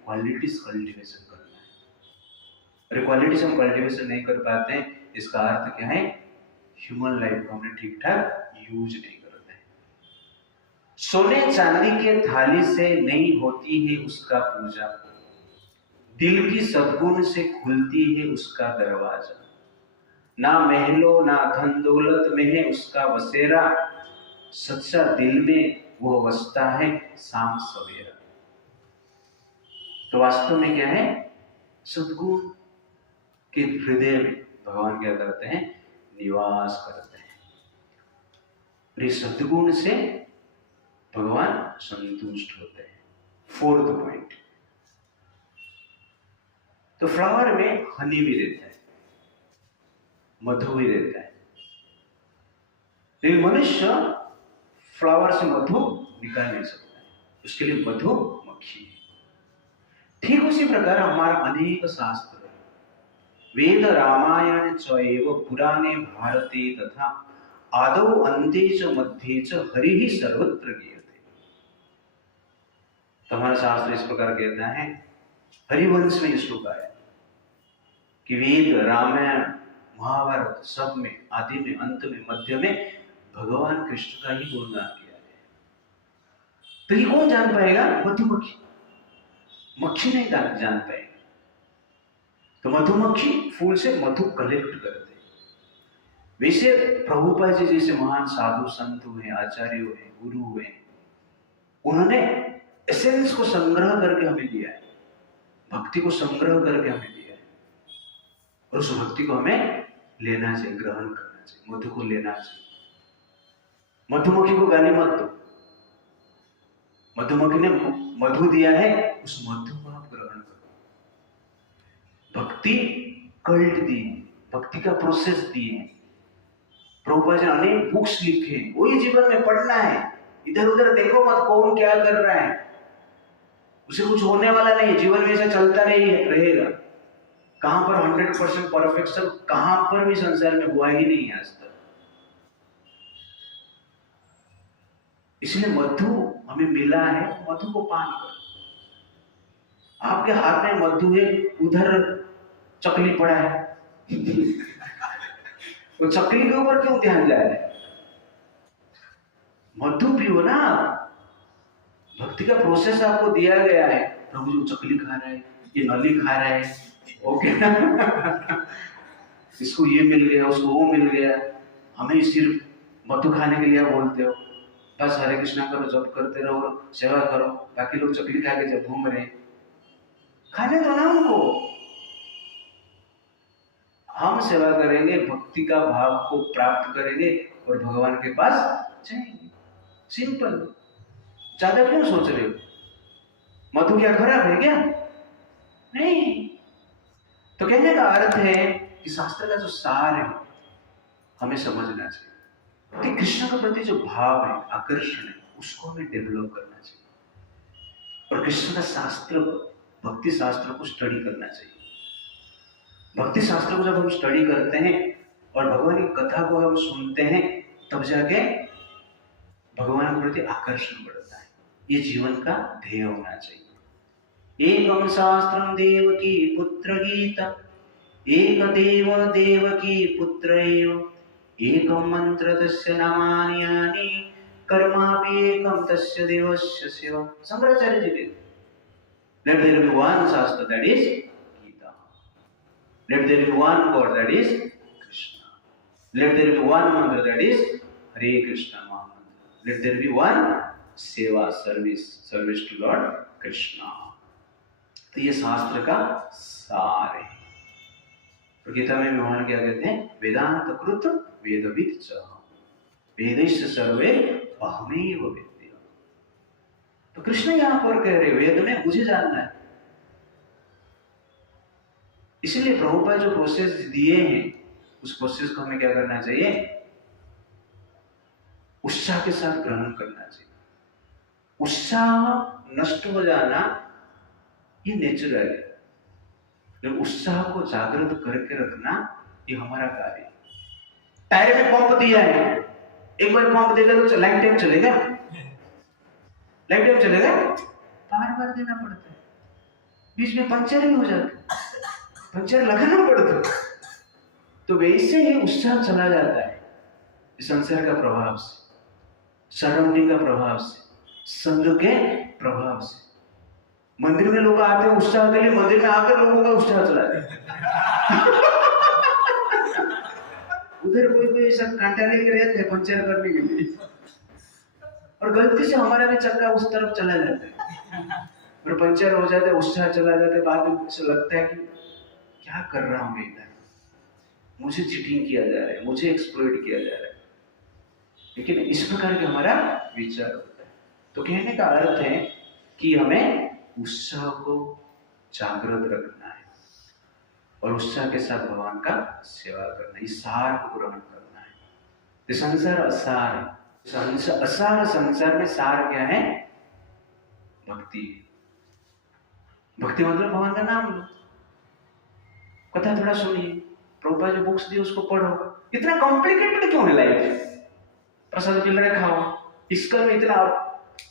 क्वालिटीज कल्टीवेशन करना है। अरे क्वालिटीज हम कल्टीवेशन नहीं कर पाते हैं, इसका अर्थ क्या है? ह्यूमन लाइफ को हमने ठीक ठाक यूज नहीं करते हैं। सोने चांदी के थाली से नहीं होती है उसका पूजा, दिल की सद्गुण से खुलती है उसका दरवाजा। ना महलों ना धन दौलत में है उसका बसेरा, सच्चा दिल में वो बसता है शाम सवेरा। तो वास्तव में क्या है? सद्गुण के हृदय में भगवान क्या करते हैं? निवास करते हैं। सद्गुण से भगवान संतुष्ट होते हैं। फोर्थ पॉइंट, तो फ्लावर में हनी भी रहता है, मधु भी रहता है, लेकिन मनुष्य फ्लावर से मधु निकाल नहीं सकता है, उसके लिए मधु मक्खी है। ठीक उसी प्रकार हमारा अनेक शास्त्र, वेद रामायण चैव पुराणे भारते तथा आदौ अन्ते च मध्ये च हरिः सर्वत्र गीयते। हमारा शास्त्र इस प्रकार कहता है, हरिवंश में इस प्रकार है कि वेद रामायण महाभारत सब में आदि में अंत में मध्य में भगवान कृष्ण का ही गुणगान किया है। तो ये कौन जान पाएगा? मधुमक्खी। मक्खी नहीं जान पाएगी। तो मधुमक्खी फूल से मधु कलेक्ट करते हैं। वैसे प्रभुपाद जी जैसे महान साधु संत हुए, आचार्य हुए, गुरु हुए, उन्होंने एसेंस को संग्रह करके हमें दिया है, भक्ति को संग्रह करके हमें दिया है, और उस भक्ति को हमें लेना चाहिए, ग्रहण करना चाहिए, मधु को लेना चाहिए। मधुमक्खी को गाली मत दो, मधुमक्खी ने मधु दिया है, उस मधु को आप ग्रहण करो। भक्ति कल्ट दी, भक्ति का प्रोसेस दिए, प्रभुपाद जी ने अनेक बुक्स लिखे, वही जीवन में पढ़ना है। इधर उधर देखो मत कौन क्या कर रहा है, उसे कुछ होने वाला नहीं है, जीवन में ऐसा चलता रहेगा। कहां पर 100% परफेक्शन कहां पर भी संसार में हुआ ही नहीं आज तक। इसलिए मधु हमें मिला है, मधु को पान करो। आपके हाथ में मधु है, उधर चकली पड़ा है तो चकली के ऊपर क्यों ध्यान जा रहा है? मधु पियो ना। भक्ति का प्रोसेस आपको दिया गया है। प्रभु जी चकली खा रहा है, ये नली खा रहा है, ओके इसको ये मिल गया, उसको वो मिल गया, हमें सिर्फ मधु खाने के लिए बोलते हो। बस हरे कृष्णा करो, जप करते रहो, सेवा करो, बाकी लोग चकली खा के जब घूम रहे, खाने दो ना उनको। हम सेवा करेंगे, भक्ति का भाव को प्राप्त करेंगे और भगवान के पास जाएंगे। सिंपल। ज्यादा क्यों सोच रहे हो? मधु क्या खराब है क्या? नहीं। तो कहने का अर्थ है कि शास्त्र का जो सार है हमें समझना चाहिए कि कृष्ण के प्रति जो भाव है, आकर्षण है, उसको हमें डेवलप करना चाहिए और कृष्ण का शास्त्र, भक्ति शास्त्र को स्टडी करना चाहिए। भक्ति शास्त्र को जब हम स्टडी करते हैं और भगवान की कथा को हम सुनते हैं, तब जाके भगवान के प्रति आकर्षण बढ़ता है। ये जीवन का ध्येय होना चाहिए। एकम शास्त्रम देवकी पुत्र गीता, एक देव देवकी पुत्र एव, एकम मंत्र तस्य नामानि यानि, कर्मापि एकम तस्य देवस्य सेवा। शंकराचार्य जी कहते, let there be one shastra, that is Gita. Let there be one God, that is Krishna. Let there be one mantra, that is Hare Krishna Mahamantra. Let there be one seva, service to Lord Krishna. तो ये शास्त्र का सार है। तो गीता में भगवान क्या कहते हैं? वेदांत कृत वेदविद च वेदैश्च सर्वे अहमेव वेद्य। तो कृष्ण यहां पर कह रहे, वेद में मुझे जानना है। इसलिए प्रभुपाद जो प्रोसेस दिए हैं, उस प्रोसेस को हमें क्या करना चाहिए? उत्साह के साथ ग्रहण करना चाहिए। उत्साह नष्ट हो जाना ये नेचुरल है, लेकिन उत्साह को जागृत करके रखना ये हमारा कार्य है। टायर में पंप दिया है, एक बार पंप देगा तो लाइफ टाइम चलेगा? लाइफ टाइम चलेगा? बार बार देना पड़ता है, बीच में पंचर ही हो जाता है, पंचर लगाना पड़ता है। तो वैसे ही उत्साह चला जाता है संसार का प्रभाव से, सराउंडिंग का प्रभाव से, संघ के प्रभाव से। मंदिर में लोग आते हैं उत्साह के लिए, मंदिर में आकर लोगों का उत्साह चला जाता उधर कोई कोई ऐसा कांटा लेके रहते हैं पंचर करने के लिए, और गलती से हमारा भी चक्का उस तरफ चला जाता है और पंचर हो जाता है, उत्साह चला जाता है। बाद में ऐसा लगता है कि क्या कर रहा हूं मैं इधर, मुझे चीटिंग किया जा रहा है, मुझे एक्सप्लॉइट किया जा रहा है। लेकिन इस प्रकार के हमारा विचार होता है। तो कहने का अर्थ है कि हमें उत्साह को जागृत रखना है और उत्साह के साथ भगवान का सेवा करना, इस सार को ग्रहण करना है। ये संसार असार है, असार संसार में सार क्या है? भक्ति। भक्ति मतलब भगवान का नाम लो, कथा थोड़ा सुनिए, प्रभुपाद जो बुक्स दी उसको पढ़ो। इतना कॉम्प्लिकेटेड क्यों है लाइफ? प्रसाद मिल रहा है, खाओ, इसका में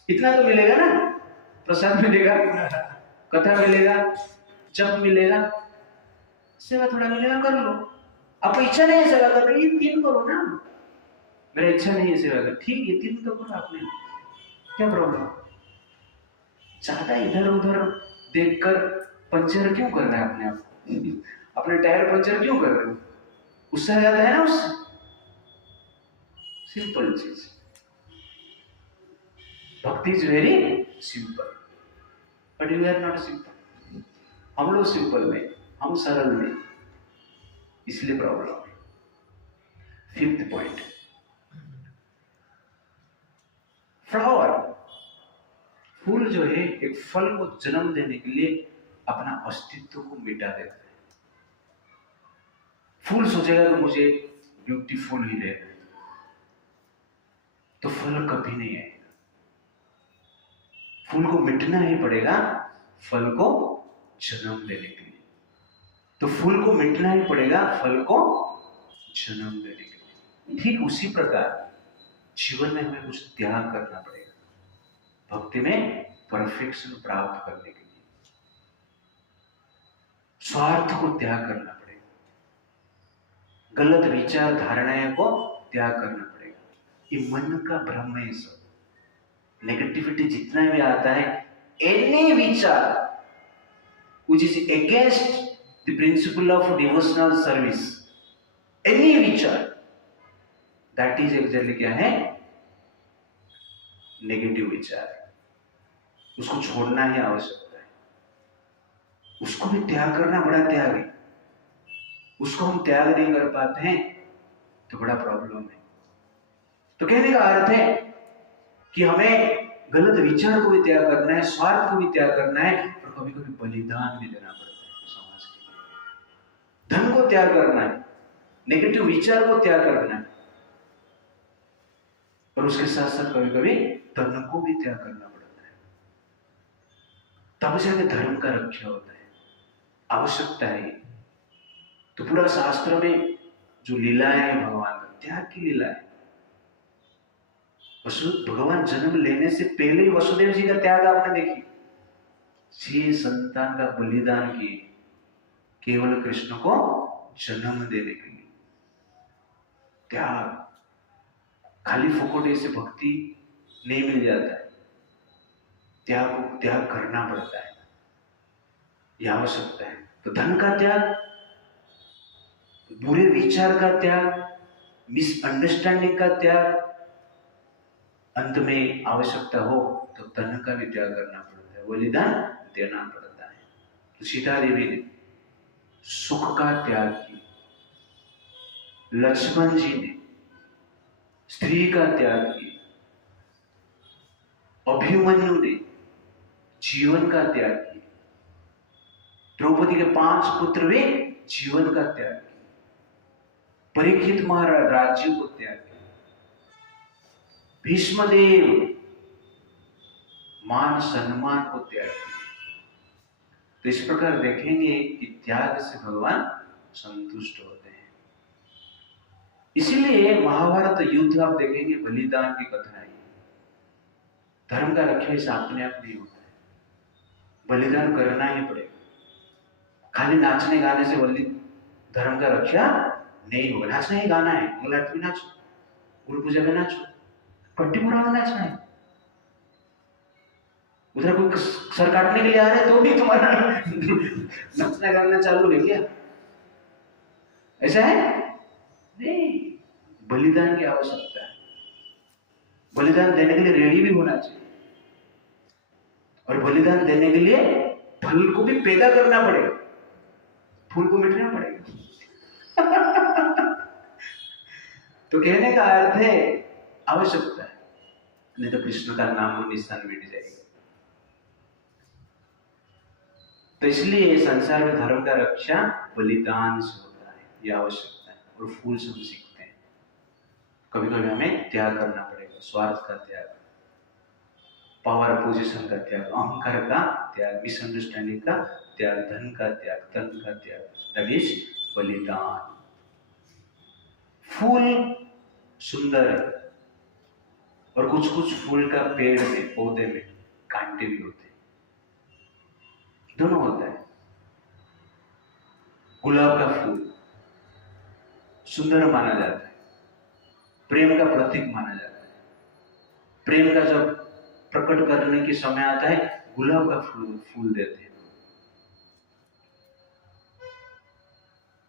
इतना तो मिलेगा ना, प्रसाद मिलेगा, कथा मिलेगा, जप मिलेगा, सेवा थोड़ा मिलेगा, कर लो। आपको इच्छा नहीं है सेवा करने की, 3 करो ना। मेरा इच्छा नहीं है सेवा कर, ठीक है 3 तो करो आपने, क्या प्रॉब्लम? ज्यादा इधर उधर देखकर पंचर क्यों कर रहे हैं अपने आप? अपने टायर पंचर क्यों कर रहे हो? उससे जाता है ना उससे। सिंपल चीज, bhakti is very simple, but we are not simple. हम लोग सिंपल नहीं, हम सरल नहीं, इसलिए प्रॉब्लम है। 5th पॉइंट, फ्लावर, फूल जो है एक फल को जन्म देने के लिए अपना अस्तित्व को मिटा देता है। फूल सोचेगा कि मुझे ब्यूटीफुल ही रहना है, तो फल कभी नहीं आएगा। फूल को मिटना ही पड़ेगा फल को जन्म देने के लिए। तो फूल को मिटना ही पड़ेगा फल को जन्म देने के लिए। ठीक उसी प्रकार जीवन में हमें कुछ त्याग करना पड़ेगा भक्ति में परफेक्शन प्राप्त करने के लिए। स्वार्थ को त्याग करना पड़ेगा, गलत विचार धारणाएं को त्याग करना पड़ेगा। ये मन का भ्रम है। सब नेगेटिविटी जितना भी आता है, एनी विचार which is against the principle of devotional service, any विचार, that is exactly क्या है? नेगेटिव विचार है। उसको छोड़ना ही आवश्यकता है, उसको भी त्याग करना बड़ा त्याग है। उसको हम त्याग नहीं कर पाते हैं तो बड़ा प्रॉब्लम है। तो कहने का अर्थ है कि हमें गलत विचार को भी त्याग करना है, स्वार्थ को भी त्याग करना है, और कभी कभी बलिदान भी देना पड़ता है समाज के लिए। धन को त्याग करना है, नेगेटिव विचार को त्याग करना है, और उसके साथ साथ कभी कभी धन को भी त्याग करना पड़ता है। तब जाके धर्म का रक्षा होता है, आवश्यकता है। तो पूरा शास्त्र में जो लीलाएं है भगवान का, त्याग की लीला है। भगवान जन्म लेने से पहले ही वसुदेव जी का त्याग आपने देखी, 6 संतान का बलिदान किए केवल कृष्ण को जन्म देने के लिए। त्याग, खाली फुकोटे से भक्ति नहीं मिल जाता है, त्याग करना पड़ता है, यह आवश्यकता है। तो धन का त्याग, बुरे विचार का त्याग, मिसअंडरस्टैंडिंग का त्याग, अंत में आवश्यकता हो तो धन का भी त्याग करना पड़ता है, बलिदान देना पड़ता है। तो सीता देवी ने सुख का त्याग किया, लक्ष्मण जी ने स्त्री का त्याग किया, अभिमन्यु ने जीवन का त्याग किया, द्रौपदी के 5 पुत्र भी जीवन का त्याग किया, परीक्षित महाराज राज्य को त्याग किया, भीष्मदेव मान सम्मान को त्याग किया। तो इस प्रकार देखेंगे कि त्याग से भगवान संतुष्ट होते हैं। इसीलिए महाभारत युद्ध आप देखेंगे, बलिदान की कथा है। धर्म का रक्षा ऐसा अपने आप नहीं होता है, बलिदान करना ही पड़ेगा। खाली नाचने गाने से धर्म का रक्षा नहीं होगा। नाचना ही गाना है, मंगलारती में नाचो, गुरु पूजा में नाचो, पट्टी मुड़ा में नाचना है। उधर कोई सर काटने के लिए आ रहे तो भी तुम्हारा नचना गाना चालू है क्या? ऐसा है नहीं। बलिदान की आवश्यकता है, बलिदान देने के लिए रेडी भी होना चाहिए, और बलिदान देने के लिए फल को भी पैदा करना पड़ेगा, फूल को मिटना पड़ेगा। तो कहने का अर्थ है आवश्यकता है, नहीं तो कृष्ण का नाम और निशान मिट जाएगा। तो इसलिए संसार में धर्म का रक्षा बलिदान से होता है, यह आवश्यकता है। और फूल से हम सीखते हैं, कभी कभी हमें त्याग करना पड़ेगा, स्वार्थ का त्याग, पावर पोजीशन का त्याग, अहंकार का त्याग, मिसअंडरस्टैंडिंग का त्याग, धन का त्याग, तन का त्याग, दैट इज बलिदान। फूल सुंदर है, और कुछ कुछ फूल का पेड़ में, पौधे में कांटे भी होते हैं, दोनों होता है। गुलाब का फूल सुंदर माना जाता है, प्रेम का प्रतीक माना जाता है। प्रेम का जब प्रकट करने के समय आता है, गुलाब का फूल देते हैं।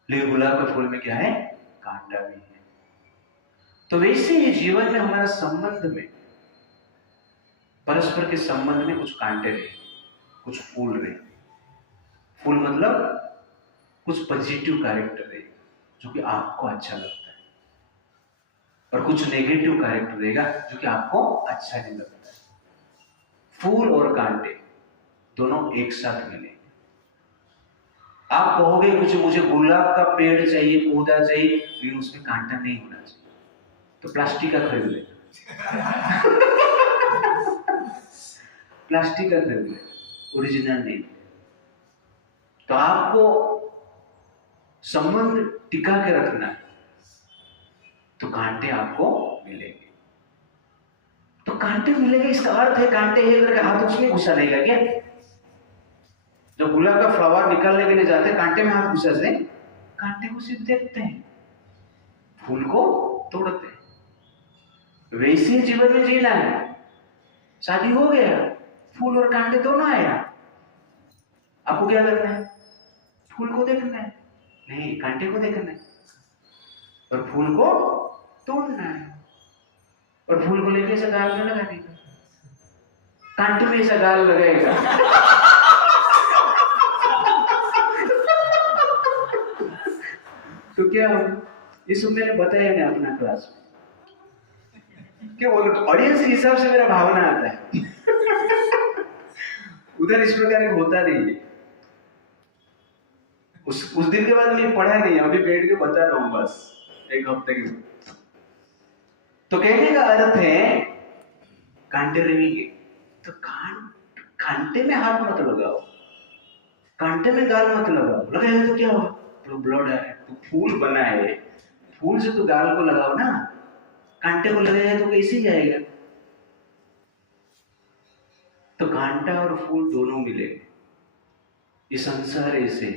लेकिन गुलाब के फूल में क्या है? कांटा भी है। तो वैसे ही जीवन में हमारा संबंध में, परस्पर के संबंध में कुछ कांटे रहे, कुछ फूल रहे। फूल मतलब कुछ पॉजिटिव कैरेक्टर रहेगा जो कि आपको अच्छा लगता है, और कुछ नेगेटिव कैरेक्टर रहेगा जो कि आपको अच्छा नहीं लगता है। फूल और कांटे दोनों एक साथ मिले। आप कहोगे कुछ, मुझे गुलाब का पेड़ चाहिए, पौधा चाहिए, लेकिन उसमें कांटा नहीं होना चाहिए, तो प्लास्टिक का खरीद ले। प्लास्टिक का खरीद ले, ओरिजिनल नहीं। तो आपको संबंध टिका के रखना है, तो कांटे आपको मिलेंगे। तो कांटे मिलेंगे, इसका अर्थ है कांटे एक करके हाथ उसमें घुसा देगा क्या? जब गुलाब का फ्लावर निकालने के लिए जाते हैं, कांटे में हाथ घुसा से कांटे को सिर्फ देखते हैं, फूल को तोड़ते हैं। वैसे जीवन में जीना है। शादी हो गया, फूल और कांटे दोनों आया, आपको क्या करना है? फूल को देखना है, नहीं कांटे को देखना है, और फूल को तोड़ना है, और फूल को लेके ऐसा गाल में लगा देगा, कांटे में ऐसा गाल लगाएगा। तो क्या हो? ये सब मैंने बताया नहीं अपना क्लास में, क्या ऑडियंस के हिसाब से मेरा भावना आता है। उधर इस प्रकार होता नहीं है। उस दिन के बाद मैं पढ़ा नहीं, अभी बैठ के बता रहा हूं बस, एक हफ्ते के। तो कहने का अर्थ है कांटे रहेंगे, तो कांटे में हाथ मत लगाओ, कांटे में गाल मत लगाओ। लगाए तो क्या होगा? तो ब्लड है, तो फूल बना है, फूल से तो गाल को लगाओ ना, कांटे को लगाएगा तो कैसे जाएगा? तो कांटा और फूल दोनों मिलेंगे। ये संसार ऐसे,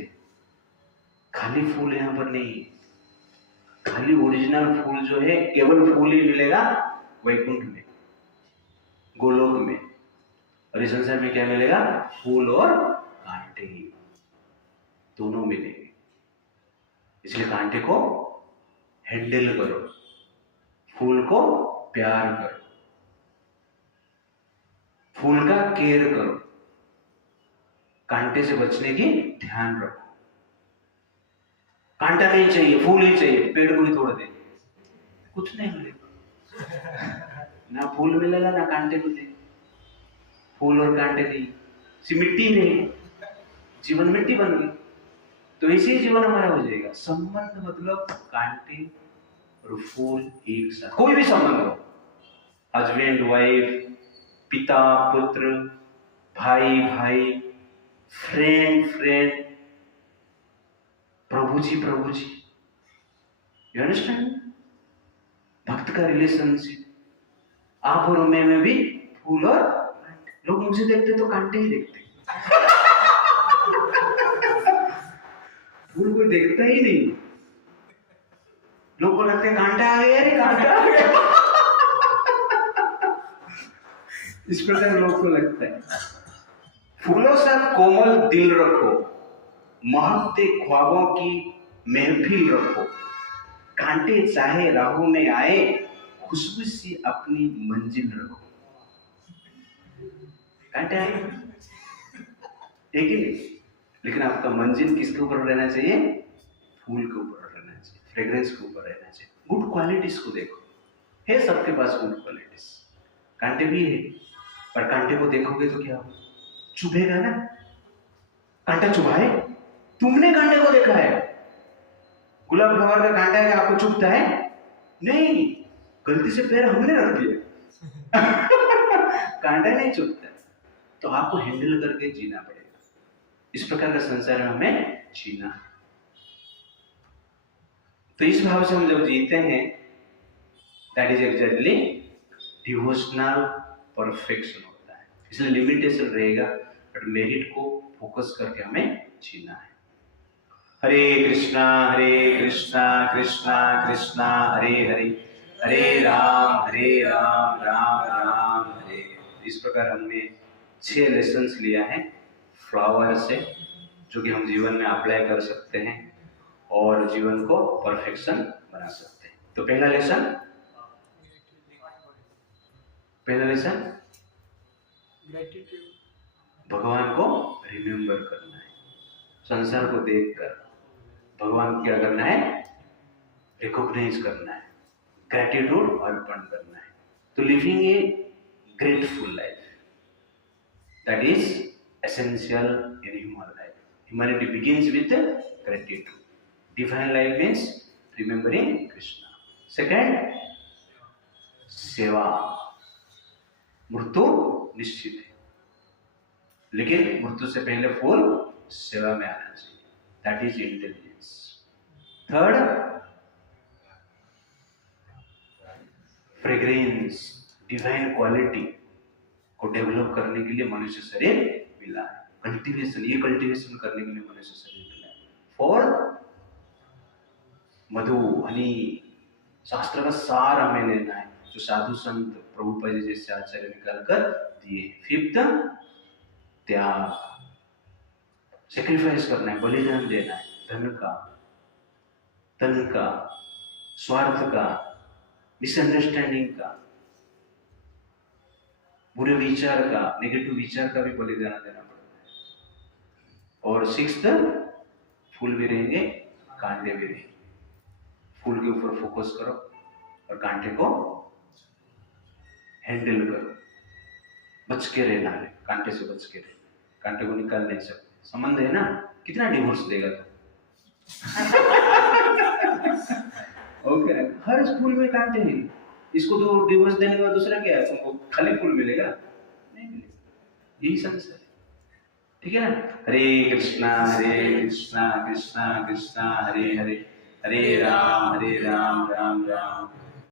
खाली फूल यहां पर नहीं, खाली ओरिजिनल फूल जो है केवल फूल ही मिलेगा वैकुंठ में, गोलोक में। और इस संसार में क्या मिलेगा? फूल और कांटे ही, दोनों मिलेंगे। इसलिए कांटे को हैंडल करो, फूल को प्यार करो, फूल का केयर करो, कांटे से बचने की ध्यान रखो। कांटा नहीं चाहिए, फूल ही चाहिए, पेड़ को ही तोड़ दे, कुछ नहीं मिलेगा, ना फूल मिलेगा ना कांटे मिलेगा। फूल और कांटे नहीं, सी मिट्टी नहीं, जीवन मिट्टी बन गई। तो इसी जीवन हमारा हो जाएगा। संबंध मतलब कांटे और फूल एक साथ, कोई भी संबंध हो, हस्बैंड वाइफ, पिता पुत्र, भाई भाई, फ्रेंड फ्रेंड, प्रभु जी, यू अंडरस्टैंड? भक्त का रिलेशनशिप, आप और मैं में भी फूल और कांटे। लोग मुझे देखते तो कांटे ही देखते, फूल कोई देखता ही नहीं। लोग को लगता है कांटा आ गया, अरे कांटा आ गया। इस प्रकार लोग को लगता है। फूलों सा कोमल दिल रखो, महकते ख्वाबों की महफिल रखो, कांटे चाहे राहों में आए, खुशबू सी अपनी मंजिल रखो। कांटे आए एक ही, लेकिन आपका मंजिल किसके ऊपर रहना चाहिए? फूल के ऊपर रहना चाहिए, फ्रेग्रेंस के ऊपर रहना चाहिए। गुड क्वालिटीज को देखो, है सबके पास गुड क्वालिटीज, कांटे भी है, पर कांटे को देखोगे तो क्या होगा? चुभेगा ना। कांटा चुभाए? तुमने कांटे को देखा है? गुलाब फ्लावर का कांटा है, आपको चुभता है? नहीं, गलती से पैर हमने रख दिया। कांटा नहीं चुभता, तो आपको हैंडल करके जीना पड़ेगा। इस प्रकार का संसार में हमें जीना है। तो इस भाव से हम जब जीते हैं, that is exactly devotional perfection होता है। इसलिए लिमिटेशन रहेगा, बट मेरिट को फोकस करके हमें जीना है। हरे कृष्णा कृष्णा कृष्णा हरे हरे, हरे राम राम राम हरे। इस प्रकार हमने 6 लेसन्स लिया है फ्लावर से, जो कि हम जीवन में अप्लाई कर सकते हैं और जीवन को परफेक्शन बना सकते हैं। तो पहला लेसन भगवान को रिमेम्बर करना है। संसार को देखकर भगवान को क्या करना है? रिकॉग्नाइज करना है, ग्रेटिट्यूड अर्पण करना है। तो living A grateful life, that is essential in human life. Humanity begins with gratitude. Divine life means remembering Krishna. Second, सेवा। मृत्यु निश्चित है, लेकिन मृत्यु से पहले फूल सेवा में आना चाहिए, that is intelligence. Third, fragrance, divine quality को डेवलप करने के लिए मनुष्य शरीर मिला है। कल्टीवेशन, ये कल्टीवेशन करने के लिए मनुष्य शरीर मिला है। फोर्थ, मधु, हनी, शास्त्र का सार हमें लेना है, जो साधु संत प्रभुपाद जी जैसे आचार्य निकाल कर दिए। फिफ्थ, त्याग, सेक्रीफाइस करना है, बलिदान देना है, धन का, तन का, स्वार्थ का, मिसअंडरस्टैंडिंग का, बुरे विचार का, नेगेटिव विचार का भी बलिदान देना पड़ता है। और सिक्स्थ, फूल भी रहेंगे, कांटे भी रहेंगे। फूल के ऊपर फोकस करो और कांटे को हैंडल करो, बच के रहना है, कांटे से बच के रहना, कांटे को निकाल नहीं सकते। संबंध है ना, कितना डिवोर्स देगा तो? ओके, हर फूल में कांटे हैं, इसको तो डिवोर्स देने के बाद दूसरा क्या है? तुमको खाली फूल मिलेगा? नहीं मिलेगा। यही संसार है, ठीक है ना? हरे कृष्णा कृष्णा कृष्णा हरे हरे, हरे राम राम राम